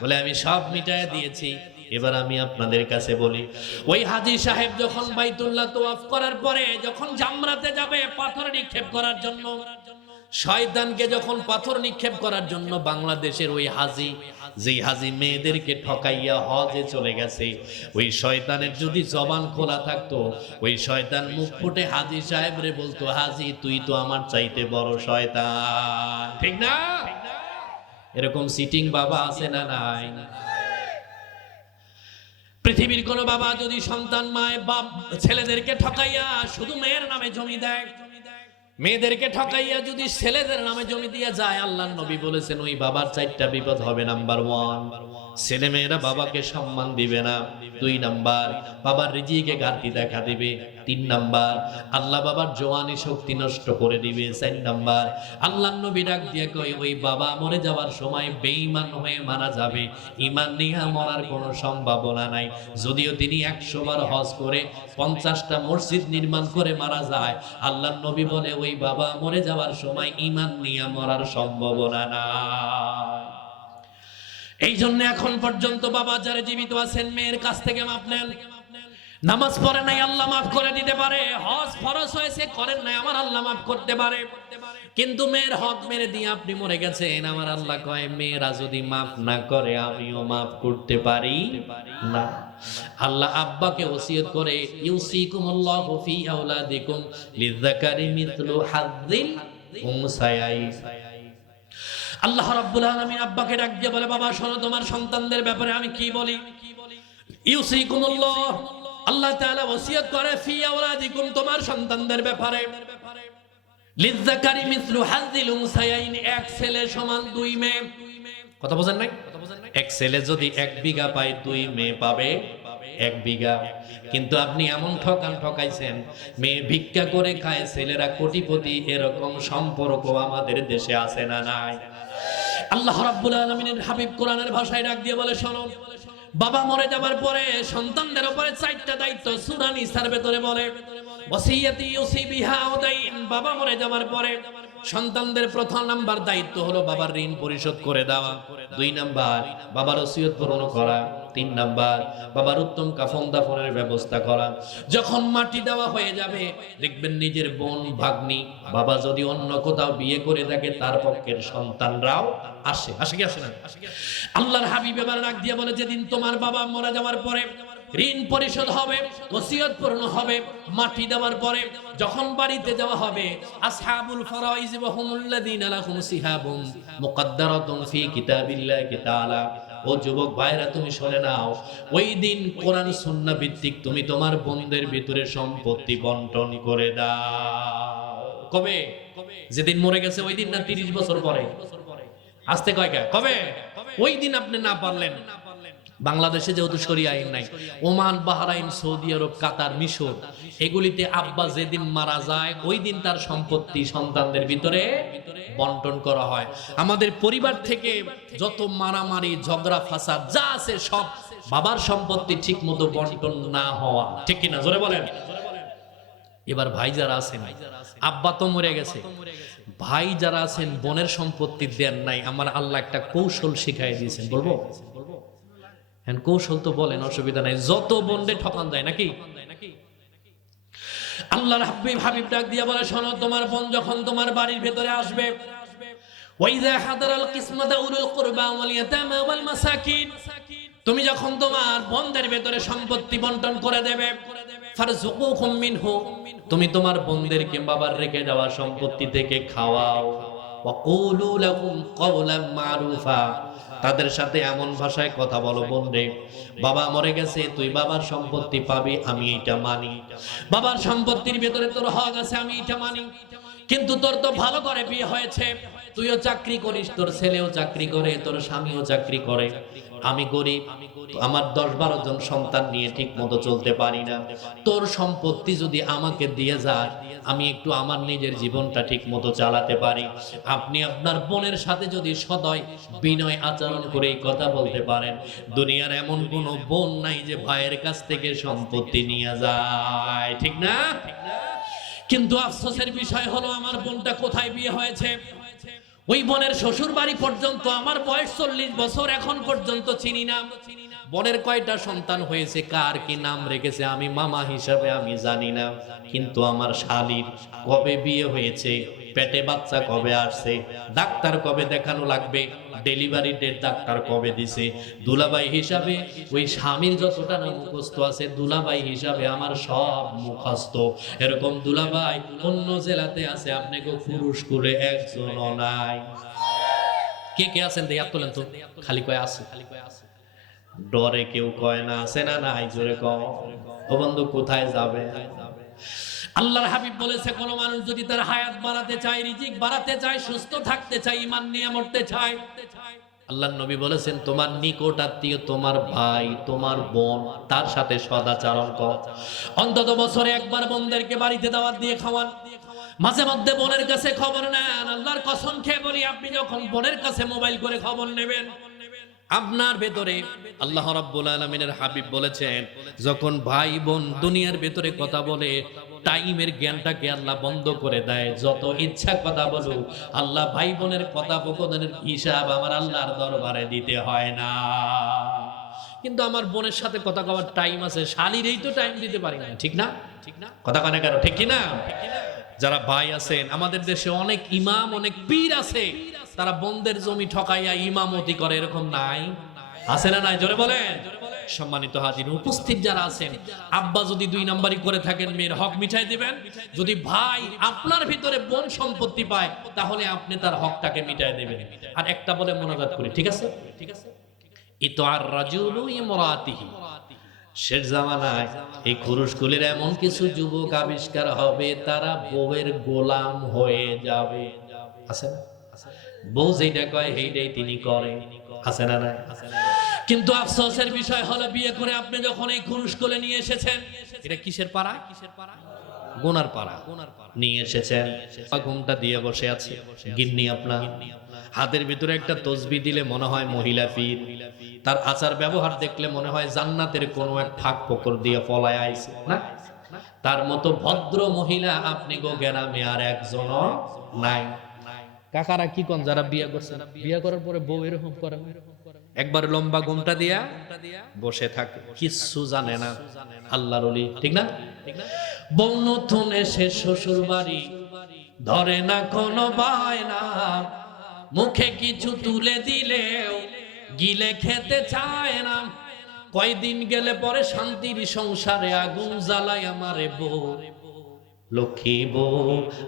বলে, আমি সব মিটায় দিয়েছি। এবার আমি আপনাদের কাছে বলি, ওই হাজী সাহেব যখন বাইতুল্লাহ তাওয়াফ করার পরে যখন জামরাতে যাবে পাথর নিক্ষেপ করার জন্য, শয়তানকে যখন পাথর নিক্ষেপ করার জন্য বাংলাদেশের ওই হাজী, যেই হাজী মেয়েদেরকে ঠকাইয়া হজে চলে গেছে, ওই শয়তানের যদি জবান খোলা থাকতো, ওই শয়তান মুখ ফুটে হাজী সাহেবরে বলতো, হাজী তুই তো আমার চাইতে বড় শয়তান। ঠিক না? এরকম সিটিং বাবা আছে না নাই? পৃথিবীর কোন বাবা যদি সন্তান মায় বাপ ছেলেদেরকে ঠকাইয়া শুধু মেয়ের নামে জমি দেয়, মেয়েদেরকে ঠকাইয়া যদি ছেলেদের নামে জমি দিয়ে যায়, আল্লাহর নবী বলেছেন ওই বাবার 4টা বিপদ হবে। নাম্বার 1, ছেলে মেয়েরা বাবাকে সম্মান দিবে না। 2 নাম্বার, বাবার রিজিকে ঘাটতি দেখা দিবে। 3 নাম্বার, আল্লাহ বাবার জওয়ানি শক্তি নষ্ট করে দিবে। 4 নাম্বার, আল্লাহর নবী ডাক দিয়ে কয়, ওই বাবা মরে যাওয়ার সময় বেঈমান হয়ে মারা যাবে, ঈমান নিয়ে মরার কোনো সম্ভাবনা নাই। যদিও তিনি 100 বার হজ করে 50টা মসজিদ নির্মাণ করে মারা যায়, আল্লাহর নবী বলে ওই বাবা মরে যাওয়ার সময় ঈমান নিয়ে মরার সম্ভাবনা নাই। এই জন্য এখন পর্যন্ত বাবা যারা জীবিত আছেন মেয়ের কাছ থেকে মাপ নেন। নামাজ পড়ে নাই, আল্লাহ মাফ করে দিতে পারে। হজ ফরজ হয়েছে, করেন নাই, আমার আল্লাহ মাফ করতে পারে। কিন্তু মেয়ের হক মেরে দিয়ে আপনি মরে গেছেন, আমার আল্লাহ কয় মেয়েরা যদি মাফ না করে আমিও মাফ করতে পারি না। আল্লাহ আব্বাকে ওসিয়ত করে, ইউসিকুমুল্লাহু ফি আওলাদিকুম লিযাকারি মিথলু হাযযিল উনসায়াইন। আল্লাহ রাব্বুল আলামিন আব্বাকে ডাক দিয়ে বলে, বাবা শোনো, তোমার সন্তানদের ব্যাপারে আমি কি বলি। ইউসিকুমুল্লাহ, আল্লাহ তাআলা ওসিয়ত করে, ফি আওলাদিকুম, তোমার সন্তানদের ব্যাপারে, লিযাকারি মিথলু হাযযিল উনসায়াইন, এক ছেলে সমান দুই মেয়ে। কথা বোঝেন নাই? এক ছেলে যদি 1 বিঘা পায়, 2 মেয়ে পাবে 1 বিঘা। কিন্তু আপনি এমন ঠকাইছেন, মেয়ে ভিক্ষা করে খায়, ছেলেরা কোটিপতি। এরকম সম্পর্ক আমাদের দেশে আছে না নাই? আল্লাহ রাব্বুল আলামিনের হাবিব কোরআনের ভাষায় ডাক দিয়ে বলে, শোনো, বাবা মরে যাবার পরে সন্তানদের উপরে 4টা দায়িত্ব সূরা নিসার ভেতরে বলে, ওয়াসিয়াতি ইউসি বিহা উদাইন। বাবা মরে যাবার পরে সন্তানদের প্রথম নাম্বার দায়িত্ব হলো বাবার ঋণ পরিশোধ করে দেওয়া, 2 নাম্বার বাবার ওসিয়ত পূরণ করা, 3 নাম্বার বাবার উত্তম কাফন দাফনের ব্যবস্থা করা। যখন মাটি দেওয়া হয়ে যাবে, দেখবেন নিজের বোন ভাগ্নি বাবা যদি অন্য কোথাও বিয়ে করে থাকে, তার পক্ষের সন্তানরাও আসে কি আসে না? আল্লাহর হাবিব এবার ডাক দিয়ে বলে, যেদিন তোমার বাবা মারা যাওয়ার পরে ঋণ পরিশোধ হবে, ওসিয়ত পূর্ণ হবে, মাটি দেওয়ার পরে যখন বাড়িতে যাওয়া হবে, আসহাবুল ফারাইজ ওয়া হুমুল্লাযীনা লাহুম সিহাবুম মুকদ্দারাতুন ফি কিতাবিল্লাহি তাআলা। ও যুবক ভাইরা, তুমি শুনে নাও, ওই দিন কোরআন সুন্নাহ ভিত্তিক তুমি তোমার বোনদের ভিতরে সম্পত্তি বন্টন করে দাও। কবে? যেদিন মরে গেছে ওই দিন, না 30 বছর পরে? আসতে কয়টা? কবে? ওই দিন আপনি না পারলেন। বাংলাদেশে যেহেতু শরিয়া আইন নাই, ওমান, বাহরাইন, সৌদি আরব, কাতার, মিশর, এগুলিতে আব্বা যেদিন মারা যায় ওই দিন তার সম্পত্তি সন্তানদের ভিতরে বন্টন করা হয়। আমাদের পরিবার থেকে যত মারামারি, ঝগড়া, ফাসাদ যা আছে সব বাবার সম্পত্তি ঠিক মতো বন্টন না হওয়া, ঠিক কিনা? জোরে বলেন। এবার ভাই যারা আছেন, আব্বা তো মরে গেছে, ভাই যারা আছেন বোনের সম্পত্তি দেন নাই, আমার আল্লাহ একটা কৌশল শিখাই দিয়েছেন। বলবো? হ্যাঁ, কৌশল তো বলেন, অসুবিধা নাই। যত বন্ডে ঠকান যায় নাকি? আল্লাহর হাবিব ডাক দিয়া বলে, শোনো, তোমার বোন যখন তোমার বাড়ির ভেতরে আসবে, ওয়াইযা হাদারাল কিসমাতা উলুল কুরবা ওয়াল ইয়াতামা ওয়াল মাসাকিন, তুমি যখন তোমার বোনদের ভেতরে সম্পত্তি বন্টন করে দেবে, ফারযুকুহুম মিনহু, তুমি তোমার বোনদেরকে বাবার রেখে যাওয়া সম্পত্তি থেকে খাওয়াও। ওয়া কুলু লাহুম কাওলাম মারুফা, তাদের সাথে এমন ভাষায় কথা বলো, বোনরে, বাবা মরে গেছে, তুই বাবার সম্পত্তি পাবি, আমি এটা মানি। বাবার সম্পত্তির ভেতরে তোর হক আছে, আমি এটা মানি। কিন্তু তোর তো ভালো করে বিয়ে হয়েছে, তুইও চাকরি করিস, তোর ছেলেও চাকরি করে, তোর স্বামীও চাকরি করে, আমি গরিব, আমার 10-12 জন সন্তান নিয়ে ঠিক মতো চলতে পারি না। তোর সম্পত্তি যদি আমাকে দিয়ে যায়, আমি একটু আমার নিজের জীবনটা ঠিক মতো চালাতে পারি। আপনি আপনার বোনের সাথে যদি সদয় বিনয় আচরণ করে কথা বলতে পারেন, দুনিয়ার এমন কোনো বোন নাই যে ভাইয়ের কাছ থেকে সম্পত্তি নিয়ে যায়, ঠিক না? কিন্তু আফসোসের বিষয় হলো, আমার বোনটা কোথায় বিয়ে হয়েছে, ওই বোনের শ্বশুর বাড়ি পর্যন্ত আমার বয়স 40 বছর, এখন পর্যন্ত চিনি না। বোনের কয়টা সন্তান হয়েছে, কার কি নাম রেখেছে, আমি মামা হিসাবে আমি জানি না। কিন্তু আমার শালীর কবে বিয়ে হয়েছে, পেটে বাচ্চা কবে আসছে, ডাক্তার কবে দেখানো লাগবে, ডেলিভারি ডেট ডাক্তার কবে দিছে, দুলাভাই হিসাবে ওই স্বামীর যতটা না মুখস্থ আছে, দুলাভাই হিসাবে আমার সব মুখস্থ। এরকম দুলাভাই অন্য জেলাতে আছে, আপনি গো পুরুষ করে একজনও নাই। কে কে আছেন দেখে হাত তোলেন তো। খালি কয় আছে, ডরে কেউ কয় না, আছে না নাই? জোরে কও। ও বন্ধু, কোথায় যাবে? আল্লাহর হাবিব বলেছে, কোন মানুষ যদি তার হায়াত বাড়াতে চায়, রিজিক বাড়াতে চায়, সুস্থ থাকতে চায়, ঈমান নিয়ে মরতে চায়, আল্লাহর নবী বলেছেন, তোমার নিকট আত্মীয়, তোমার ভাই, তোমার বোন, তার সাথে সদাচরণ কর। অন্তত বছরে একবার বোনদেরকে বাড়িতে দাওয়াত দিয়ে খাওয়ান। মাঝে মধ্যে বোনের কাছে খবর নেন। আল্লাহর কসম খেয়ে বলি, আপনি যখন বোনের কাছে মোবাইল করে খবর নেবেন, আপনার ভেতরে আল্লাহ রাব্বুল আলামিনের হাবিব বলেছেন, যখন ভাই বোন দুনিয়ার ভেতরে কথা বলে, টাইমের জ্ঞানটাকে আল্লাহ বন্ধ করে দেয়। যত ইচ্ছা কথা বলুক, আল্লাহ ভাই বোনের কথোপকথনের হিসাব আমার আল্লাহর দরবারে দিতে হয় না। কিন্তু আমার বোনের সাথে কথা কওয়ার টাইম আছে, শালীরই তো টাইম দিতে পারি না। ঠিক না? কথা কানে কারো ঠিক কিনা? যারা ভাই আছেন, আমাদের দেশে অনেক ইমাম, অনেক পীর আছে, তারা বোনদের জমি ঠকাইয়া ইমামতি করে, এরকম নাই? আছে না নাই? জোরে বলেন। সম্মানিত হাজির উপস্থিত যারা আছেন, আব্বা যদি 2 নাম্বারি করে থাকেন, মেয়ের হক মিটাই দিবেন। যদি ভাই আপনার ভিতরে বোন সম্পত্তি পায়, তাহলে আপনি তার হকটাকে মিটাই দিবেন। আর একটা বলে মোনাজাত করি, ঠিক আছে? ইতআর রাজুলু ইমরাতিহি। শেষ জামানায় এই খুরুশকুলের এমন কিছু যুবক আবিষ্কার হবে, তারা বউয়ের গোলাম হয়ে যাবে। আছে না? বউ যেটা কয় সেইটাই তিনি করে। আছে না? নাই? কিন্তু আফসোসের বিষয় হলো, বিয়ে করে আপনি যখন এই খুরুশকুলে নিয়ে এসেছেন, এটা কিসের পাড়া? গুনার পাড়া নিয়ে এসেছেন। ঘুমটা দিয়ে বসে আছে গিন্নি আপনার, হাতের ভিতরে একটা তসবিহ দিলে মনে হয় মহিলা পীর, তার আচার ব্যবহার দেখলে মনে হয় জান্নাতের কোনো এক ফাঁক ফোকর দিয়ে পলায় আইছে না। তার মতো ভদ্র মহিলা আপনি গো গ্রামে আর একজন নাই। কাকারা কি কোন যারা বিয়ে করছেন, বিয়ে করার পরে বউ এরকম করে, একবার লম্বা ঘুমটা দিয়া বসে থাকে, কিচ্ছু জানে না, আল্লাহর ওলি। ঠিক না? বউ নতুন এসে শ্বশুর বাড়ি, ধরে না কোনো বায়না, মুখে কিছু তুলে দিলেও গিলে খেতে চায় না। কয়দিন গেলে পরে শান্তির সংসারে আগুন জ্বালায় আমারে বউ, লক্ষ্মী বউ,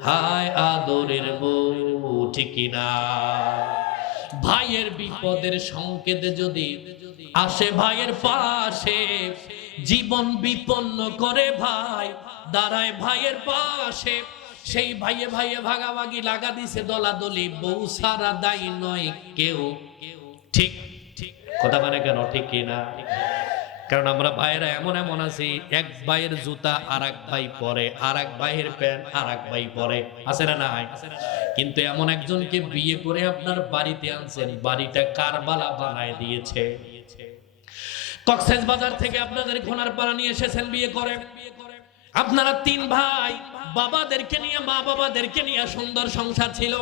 হায় আদরের বউ। ঠিক না? ভাইয়ের বিপদের সংকেত যদি আসে ভাইয়ের পাশে, জীবন বিপন্ন করে ভাই দাঁড়ায় ভাইয়ের পাশে। সেই ভাইয়ে ভাইয়ে ভাগাভাগি লাগা দিছে দলাদলি, বউ সারা দায়ী নয় কেউ। ঠিক কথা মানে কেন? ঠিক কিনা? কারণ আমরা ভাইয়েরা এমন এমন আছি, এক ভাইয়ের জুতা আর এক ভাই পরে, আর এক ভাইয়ের প্যান্ট আর এক ভাই পরে। আছে না নাই? কিন্তু এমন একজনকে বিয়ে করে আপনার বাড়িতে আনছেন, বাড়িটা কারবালা বানায় দিয়েছে। কক্সবাজার থেকে আপনাদের ঘোনারপাড়া নিয়ে এসেছেন বিয়ে করে। আপনারা 3 ভাই, বাবাদেরকে নিয়ে, মা বাবাদেরকে নিয়ে সুন্দর সংসার ছিল,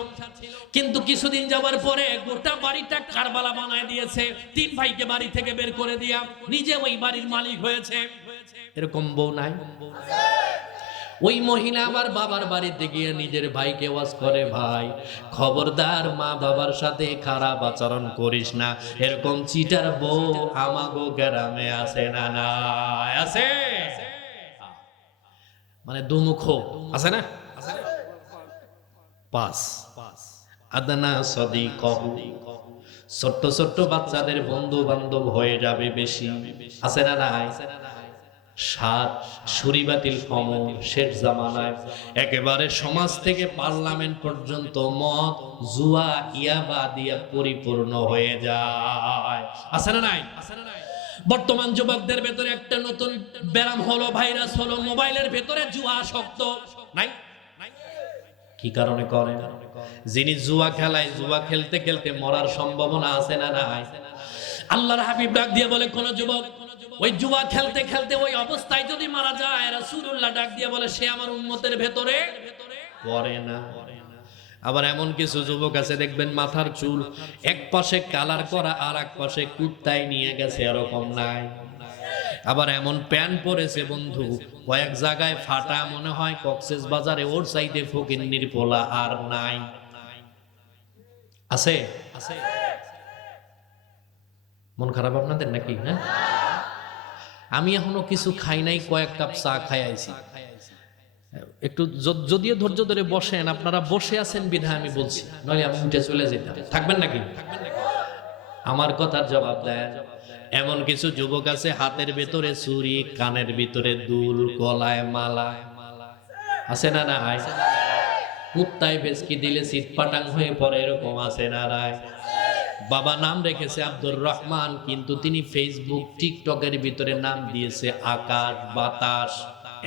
কিন্তু কিছুদিন যাওয়ার পরে গোটা বাড়িটা কারবালা বানায় দিয়েছে। 3 ভাইকে বাড়ি থেকে বের করে দিয়া নিজে ওই বাড়ির মালিক হয়েছে। এরকম বউ নাই? ওই মহিলা আবার বাবার বাড়িতে গিয়ে নিজের ভাইকে ওয়াজ করে, ভাই খবরদার মা বাবার সাথে খারাপ আচরণ করিস না। এরকম চিটার বউ আমাগো গ্রামে আছে না? নাই? আছে। মানে দুমুখ আছে না? পাঁচ আদনা সদিকহু, ছোট্ট ছোট্ট বাচ্চাদের বন্ধু বান্ধব হয়ে যাবে বেশি। আছে না? নাই? 7 সুরিবাতিল কমর। শেষ জামানায় একেবারে সমাজ থেকে পার্লামেন্ট পর্যন্ত মদ, জুয়া, ইয়াবা দিয়া পরিপূর্ণ হয়ে যায়। আছে না? নাই? বর্তমান যুবকদের ভেতরে একটা নতুন ব্যারাম হলো, ভাইরাস হলো, মোবাইলের ভেতরে জুয়া আসক্ত। নাই? কি কারণে করে? যিনি জুয়া খেলায়, জুয়া খেলতে খেলতে মরার সম্ভাবনা আছে না? নাই? আল্লাহর হাবিব ডাক দিয়ে বলে, কোন যুবক ওই জুয়া খেলতে খেলতে ওই অবস্থায় যদি মারা যায়, রাসূলুল্লাহ ডাক দিয়ে বলে, সে আমার উম্মতের ভেতরে পড়ে না। আবার এমন কিছু যুবক আছে দেখবেন, মাথার চুল এক পাশে কালার করা আর এক পাশে কুত্তায় নিয়ে গেছে, এরকম নাই? আবার এমন প্যান্ট পরেছে বন্ধু, কয়েক জায়গায় ফাটা, মনে হয় কক্সবাজারে ওর সাইডে ফকিন্নির পোলা আর নাই। আছে? মন খারাপ আপনাদের নাকি? হ্যাঁ, আমি এখনো কিছু খাই নাই, কয়েক কাপ চা খাই আইছি। একটু যদিও ধৈর্য ধরে বসেন, আপনারা বসে আছেন বিধায় আমি বলছি, নইলে আমি উঠে চলে যেতাম। থাকবেন নাকি? আমার কথার জবাব দেন। এমন কিছু যুবক আছে, হাতের ভেতরে চুড়ি, কানের ভিতরে দুল, গলায় মালা। আছে না? নাই? কুত্তায় ভেসকি দিলে চিৎপাটাং হয়ে পড়ে, এরকম আছে না? নাই? বাবা নাম রেখেছে আব্দুর রহমান, কিন্তু তিনি ফেসবুক, টিকটকের ভিতরে নাম দিয়েছে আকাশ, বাতাস,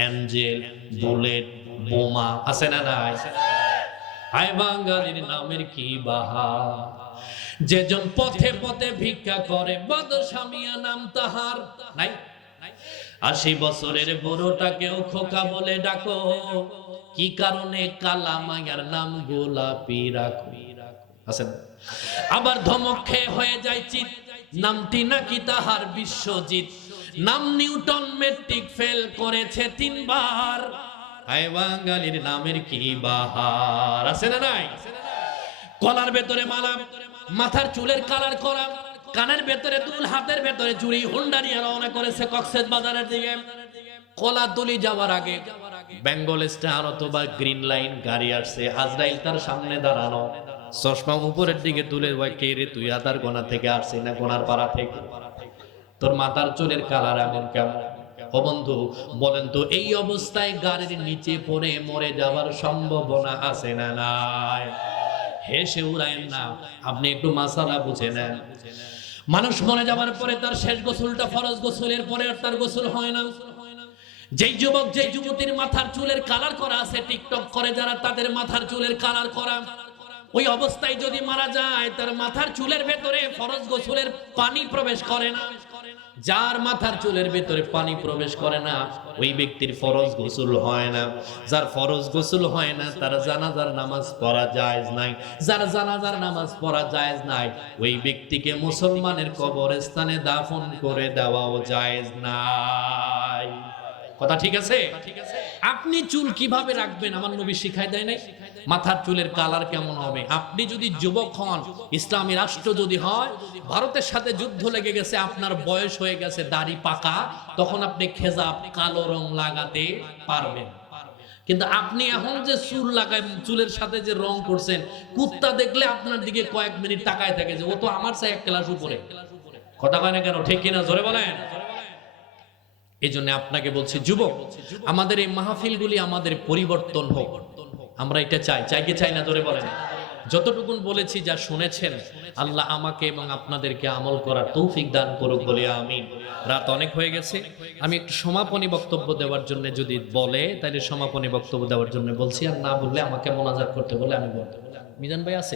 এঞ্জেল, বুলেট, বোমা। আছে না? নাই? হায় বাঙালির নামের কি বাহার, যেজন পথে পথে ভিক্ষা করে, বাদশামিয়া নাম তাহার। নাই? 80 বছরের বুড়োটাকেও খোকা বলে ডাকো, কি কারণে? কালা মায়ার নাম গোলাপি রাখো। আছেন? আবার ধমক খেয়ে হয়ে যায় চিত, নামটি নাকি তাহার বিশ্বজিৎ। নাম নিউটন, মেট্রিক ফেল করেছে 3 বার। আয় বাঙালির নামের কি বাহার। আছে না নাই? গলার ভেতরে মালা, মাথার চুলের কালার করা, কানের ভেতরে দুল, হাতের ভেতরে চুড়ি, হুন্ডা নিয়ে রওনা করেছে কক্সেস বাজারের দিকে। কলাতলি যাওয়ার আগে বেঙ্গল স্টার অথবা গ্রিন লাইন গাড়ি আসছে, আজরাইল তার সামনে দাঁড়ানো, চশমা উপরের দিকে তুলে, কে রে তুই আদার গোনা থেকে আসছি না গোনার পাড়া থেকে? তোর মাথার চুলের কালার এমন কেমন? ও বন্ধু বলেন তো, এই অবস্থায় গাড়ির নিচে পড়ে মরে যাওয়ার সম্ভাবনা আছে না নাই? হেসে উড়ায়েন না, আপনি একটু মাসালা বুঝে নেন। মানুষ মরে যাওয়ার পরে তার শেষ গোসলটা ফরজ, গোসলের পরে আর তার গোসল হয় না। যেই যুবক যেই যুবতীর মাথার চুলের কালার করা আছে, টিকটক করে যারা, তাদের মাথার চুলের কালার করা, ওই অবস্থায় যদি মারা যায় তার মাথার চুলের ভেতরে ফরজ গোসলের পানি প্রবেশ করে না। যার মাথার চুলের ভেতরে পানি প্রবেশ করে না, ওই ব্যক্তির ফরজ গোসল হয় না। যার ফরজ গোসল হয় না তার জানাজার নামাজ পড়া জায়েজ নাই। যার জানাজার নামাজ পড়া জায়েজ নাই, ওই ব্যক্তিকে মুসলমানের কবরস্থানে দাফন করে দেওয়াও জায়েজ নাই। কথা ঠিক আছে? আপনি চুল কিভাবে রাখবেন আমার নবী শিখাই দেয় নাই? মাথার চুলের কালার কেমন হবে? আপনি যদি যুবক হন, ইসলামী রাষ্ট্র যদি হয়, ভারতের সাথে যুদ্ধ লেগে গেছে, আপনার বয়স হয়ে গেছে, দাড়ি পাকা, তখন আপনি খেজাব কালো রং লাগাতে পারবেন। কিন্তু আপনি এখন যে চুল লাগায়, চুলের সাথে যে রং করছেন, কুত্তা দেখলে আপনার দিকে কয়েক মিনিট তাকায় থাকে যে ও তো আমার চাই 1 ক্লাস উপরে। কথা কয় না কেন? ঠিক কিনা? জোরে বলেন। এই জন্য আপনাকে বলছি যুবক, আমাদের এই মাহফিলগুলি আমাদের পরিবর্তন হোক, আমরা এটা চাই। চাই কি চাই না? জোরে বলেন। যতটুকুন বলেছি, যা শুনেছেন, আল্লাহ আমাকে এবং আপনাদেরকে আমল করার তৌফিক দান করুক বলে আমিন। রাত অনেক হয়ে গেছে, আমি একটু সমাপনী বক্তব্য দেওয়ার জন্য যদি বলে, তাহলে সমাপনী বক্তব্য দেওয়ার জন্য বলছি, আর না বললে আমাকে মোনাজাত করতে বলে আমি বলবো। মিজান ভাই আছে?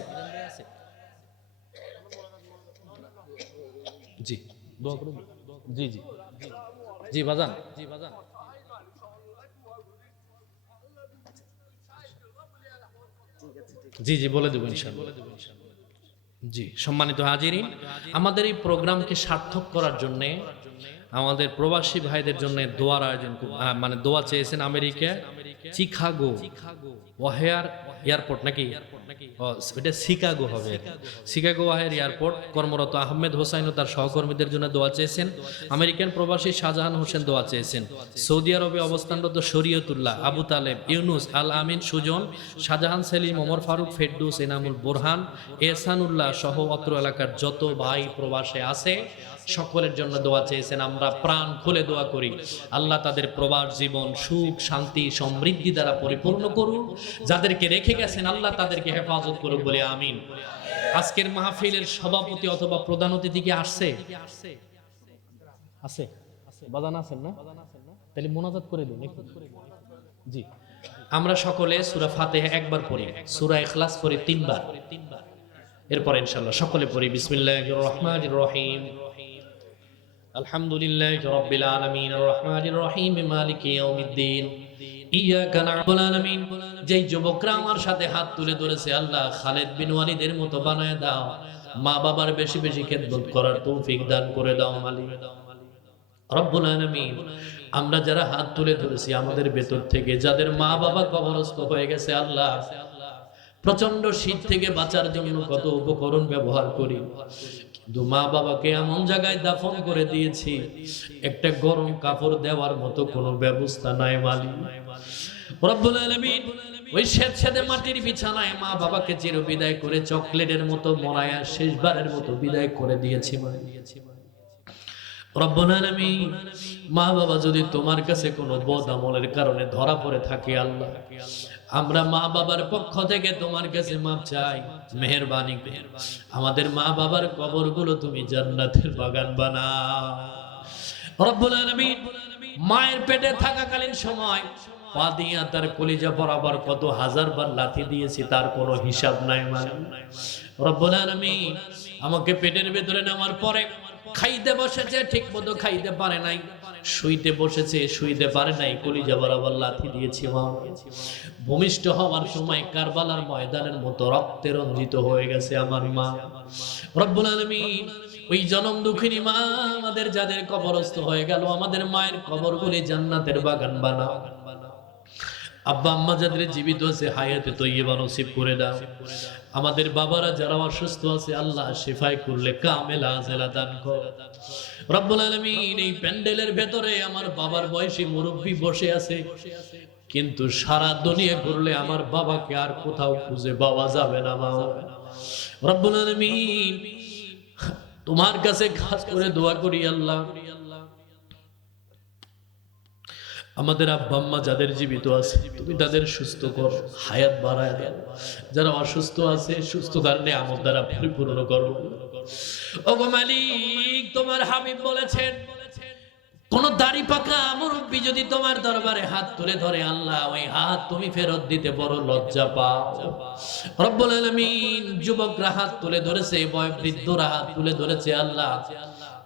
জি, দোয়া করুন। জি জি জি বাজান, জি বাজান। জি জি বলে দেবো ইনশাআল্লাহ। জি সম্মানিত হাজিরিন, আমাদের এই প্রোগ্রামকে সার্থক করার জন্য আমাদের প্রবাসী ভাইদের জন্য দোয়ার আয়োজন, মানে দোয়া চেয়েছেন আমেরিকা চিকাগো ওয়াহেয়ার এয়ারপোর্ট, নাকি এটা শিকাগো হবে, শিকাগো ওয়াহেয়ার এয়ারপোর্ট কর্মরত আহমেদ হোসাইন ও তার সহকর্মীদের জন্য দোয়া চেয়েছেন। আমেরিকান প্রবাসী শাহজাহান হোসেন দোয়া চেয়েছেন। সৌদি আরবে অবস্থানরত শরীয়তুল্লাহ, আবু তালেব, ইউনুস, আল আমিন, সুজন, শাহজাহান সেলিম, ওমর ফারুক, ফেরদৌস, এনামুল, বোরহান, এহসানুল্লাহ সহ অত্র এলাকার যত ভাই প্রবাসে আছে সকলের জন্য দোয়া চেয়েছেন। আমরা প্রাণ খুলে দোয়া করি, আল্লাহ তাদের প্রবাস জীবন সুখ, শান্তি, সমৃদ্ধি দ্বারা পরিপূর্ণ করুন। যাদেরকে রেখে গেছেন আল্লাহ তাদেরকে হেফাজত করুক বলে আমিন। আজকের মাহফিলের সভাপতি অথবা প্রধান অতিথি কি আসছে? আছে? বাজান আছেন না? তাহলে মোনাজাত করে দিন। জি, আমরা সকলে সূরা ফাতিহা একবার পড়ি, সূরা ইখলাস পড়ি 3 বার, এরপর ইনশাআল্লাহ সকলে পড়ি বিসমিল্লাহির রহমানির রহিম। আলহামদুলিল্লাহি রাব্বিল আলামিন আর রহমানির রহিম মালিকি ইয়াউমিদ্দিন ইয়াকা না'বুদু ওয়া আমিন। যেই যুবকরা আমার সাথে হাত তুলে ধরেছে, আল্লাহ খালেদ বিন ওয়ালিদের মতো বানায় দাও, মা বাবার বেশি বেশি খেদমত করার তৌফিক দান করে দাও মালিক রব্বুল আলামিন। আমরা যারা হাত তুলে ধরেছি আমাদের ভেতর থেকে যাদের মা বাবা কবরস্থ হয়ে গেছে, আল্লাহ প্রচন্ড শীত থেকে বাঁচার জন্য কত উপকরণ ব্যবহার করি, কিন্তু মা বাবাকে এমন জায়গায় দাফন করে দিয়েছি একটা গরম কাপড় দেওয়ার মতো কোনো ব্যবস্থা নাই মালিক রব্বুল আলামিন। ওই স্বেচ্ছাদে মাটির বিছানায় মা বাবাকে চির বিদায় করে চকলেটের মতো মরায়া শেষবারের মতো বিদায় করে দিয়েছি রব্বুল আলামিন। মা বাবা যদি তোমার কাছে কোনো বদ আমলের কারণে ধরা পড়ে থাকে, আল্লাহ আমরা মা বাবার পক্ষ থেকে তোমার কাছে মাপ চাই, মেহেরবানি করে আমাদের মা বাবার কবরগুলো তুমি জান্নাতের বাগান বানাও রব্বুল আলামিন। মায়ের পেটে থাকাকালীন সময় পা দিয়া তার কলিজা বরাবর কত হাজারবার লাথি দিয়েছি, তার কোনো হিসাব নাই মালিক রব্বুল আলামিন। আমাকে পেটের ভেতরে নেওয়ার পরে খাইতে বসেছে ঠিক মতো খাইতে পারে নাই, শুইতে বসেছে শুইতে পারে নাই, কলিজা বরাবর লাথি দিয়েছি মা। ভূমিষ্ঠ হওয়ার সময় কারবালার ময়দানের মতো রক্তে রঞ্জিত হয়ে গেছে আমার মা। রব্বুল আলামিন ওই জনম দুঃখিনী মা আমাদের যাদের কবরস্থ হয়ে গেল, আমাদের মায়ের কবরগুলি জান্নাতের বাগান বানাও। আব্বা আম্মা যাদের জীবিত আছে হায়াতে তৈয়বা নসিব করে দাও। আমাদের বাবারা যারা অসুস্থ আছে আল্লাহ শিফায়ে করলে কামেলা আজেলা দান করো। রব্বুল আলামিন এই প্যান্ডেলের ভেতরে আমার বাবার বয়সী মুরব্বি বসে আছে, কিন্তু সারা দুনিয়া ঘুরলে আমার বাবাকে আর কোথাও খুঁজে পাওয়া যাবে না মা। রব্বুল আলামিন তোমার কাছে খাস করে দোয়া করি আল্লাহ, আমাদের আব্বা আম্মা যাদের জীবিত আছে তুমি তাদের সুস্থ করো, হায়াত বাড়ায় দাও। যারা অসুস্থ আছে সুস্থতার নিয়ামত দ্বারা পরিপূর্ণ করো। ওগো মালিক, তোমার হাবিব বলেছেন কোন দাড়ি পাকা মুরব্বি যদি তোমার দরবারে হাত তুলে ধরে আল্লাহ ওই হাত তুমি ফেরত দিতে বড় লজ্জা পাও। রব্বুল আলামিন যুবকরা হাত তুলে ধরেছে, বৃদ্ধরা হাত তুলে ধরেছে আল্লাহ।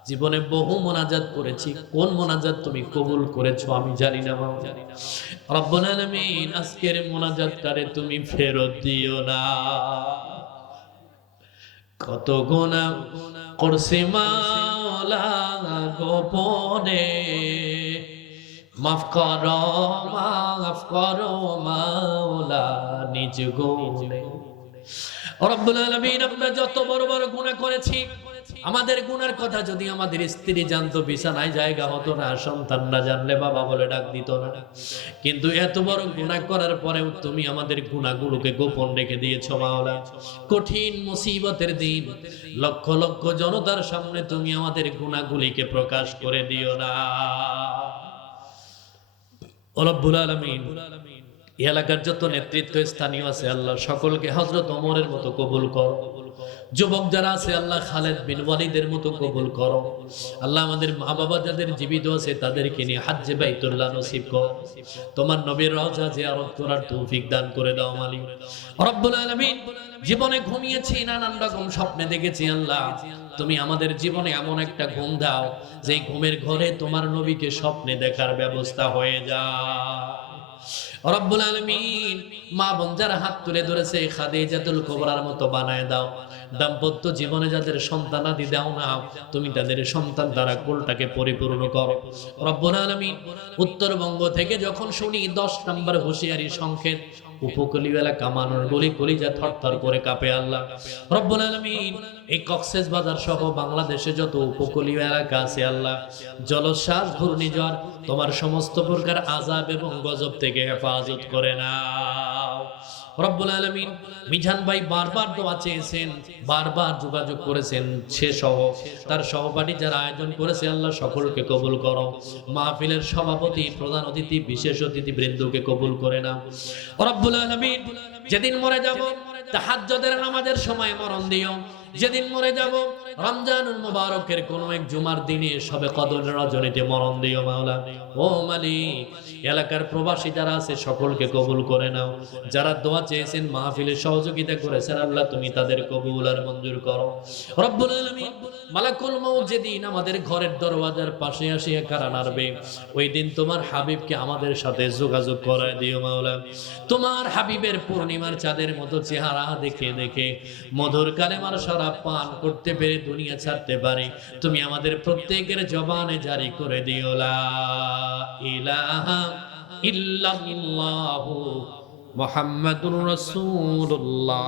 জীবনে বহু মোনাজাত করেছি, কোন মোনাজাত তুমি কবুল করেছো আমি জানি না মা। রব্বুল আলামিন আজকের মোনাজাতটারে তুমি ফেরত দিও না। কত গুনাহ করছি মাওলা গোপনে, মাফ করো মাওলা নিজ গুণে। রব্বুল আলামিন আমরা যত বড় বড় গুনাহ করেছি, আমাদের গুনার কথা যদি আমাদের স্ত্রী জানতো বিছানায় জায়গা হতো না, সন্তানরা জানলে বাবা বলে ডাক দিত না, কিন্তু এত বড় গুনাহ করার পরেও তুমি আমাদের গুনাহগুলোকে গোপন রেখে দিয়েছো মাওলা। কঠিন মুসিবতের দিন লক্ষ লক্ষ জনতার সামনে তুমি আমাদের গুনাহগুলিকে প্রকাশ করে দিও না। ও রব্বুল আলামিন এলাকার যত নেতৃত্ব স্থানীয় আছে আল্লাহ সকলকে হযরত ওমরের মতো কবুল করো। যুবক যারা আছে আল্লাহ খালেদ বিন ওয়ালিদের মতো কবুল করো। আল্লাহ আমাদের মা বাবা যাদের জীবিত আছে তাদেরকে নিয়ে হজ্জে বাইতুল্লাহ নসিব করো। তোমার নবীর রওজা জিয়ারত করার তৌফিক দান করে দাও মালিক। রব্বুল আলামিন জীবনে ঘুমিয়েছি, নানান রকম স্বপ্নে দেখেছি আল্লাহ, তুমি আমাদের জীবনে এমন একটা ঘুম দাও যে ঘুমের ঘরে তোমার নবীকে স্বপ্নে দেখার ব্যবস্থা হয়ে যায়। রব্বুল আলামিন মা বোন যারা হাত তুলে ধরেছে খাদিজাতুল কুবরার মতো বানায় দাও। দাম্পত্য জীবনে যাদের সন্তানাদি দাও না, তুমি তাদের সন্তান দ্বারা কোলটাকে পরিপূর্ণ করো। রব্বুল আলামিন উত্তরবঙ্গ থেকে যখন শুনি 10 নম্বর হুঁশিয়ারি সংকেত, উপকূলীয় এলাকা মানুষ গলি কলিজা থরথর করে কাঁপে আল্লাহ। রব্বুল আলামিন এই কক্সেস বাজার সহ বাংলাদেশে যত উপকূলীয় এলাকা আছে আল্লাহ, জলোচ্ছ্বাস ঘূর্ণিঝড় তোমার সমস্ত প্রকার আযাব এবং গজব থেকে হেফাজত করে নাও। রব্বুল আলামিন মিজান ভাই বারবার দোয়া চেয়েছেন, বারবার যোগাযোগ করেছেন, সে সহ তার সহপাঠী যারা আয়োজন করেছে আল্লাহ সকলকে কবুল করো। মাহফিলের সভাপতি, প্রধান অতিথি, বিশেষ অতিথি বৃন্দকে কবুল করে নাও। রব্বুল আলামিন যেদিন মরে যাব তাহাজ্জুদের নামাজের সময় মরণ দিও। যেদিন মরে যাব রমজানুল মুবারকের কোন এক জুমার দিনে সবে কদরের রজনীতে মরণ দিও মাওলা। ও মালিক এলাকার প্রবাসী যারা আছে সকলকে কবুল করে নাও। যারা দোয়া চেয়েছেন মাহফিলে সহযোগিতা করেছেন আল্লাহ তুমি তাদের কবুল আর মঞ্জুর করো। রব্বুল আলামিন মালাকুল মউত যেদিন আমাদের ঘরের দরওয়াজার পাশে আসিয়া কারা নাড়বে ওই দিন তোমার হাবিবকে আমাদের সাথে যোগাযোগ করায় দিও মাওলা। তোমার হাবিবের পূর্ণিমার চাঁদের মতো চেহারা দেখে দেখে মধুর কালেমার শরাব পান করতে পেরে দুনিয়া ছাড়তে পারি তুমি আমাদের প্রত্যেকের জবানে জারি করে দিও লা ইলাহা ইল্লাল্লাহু মুহাম্মাদুর রাসূলুল্লাহ।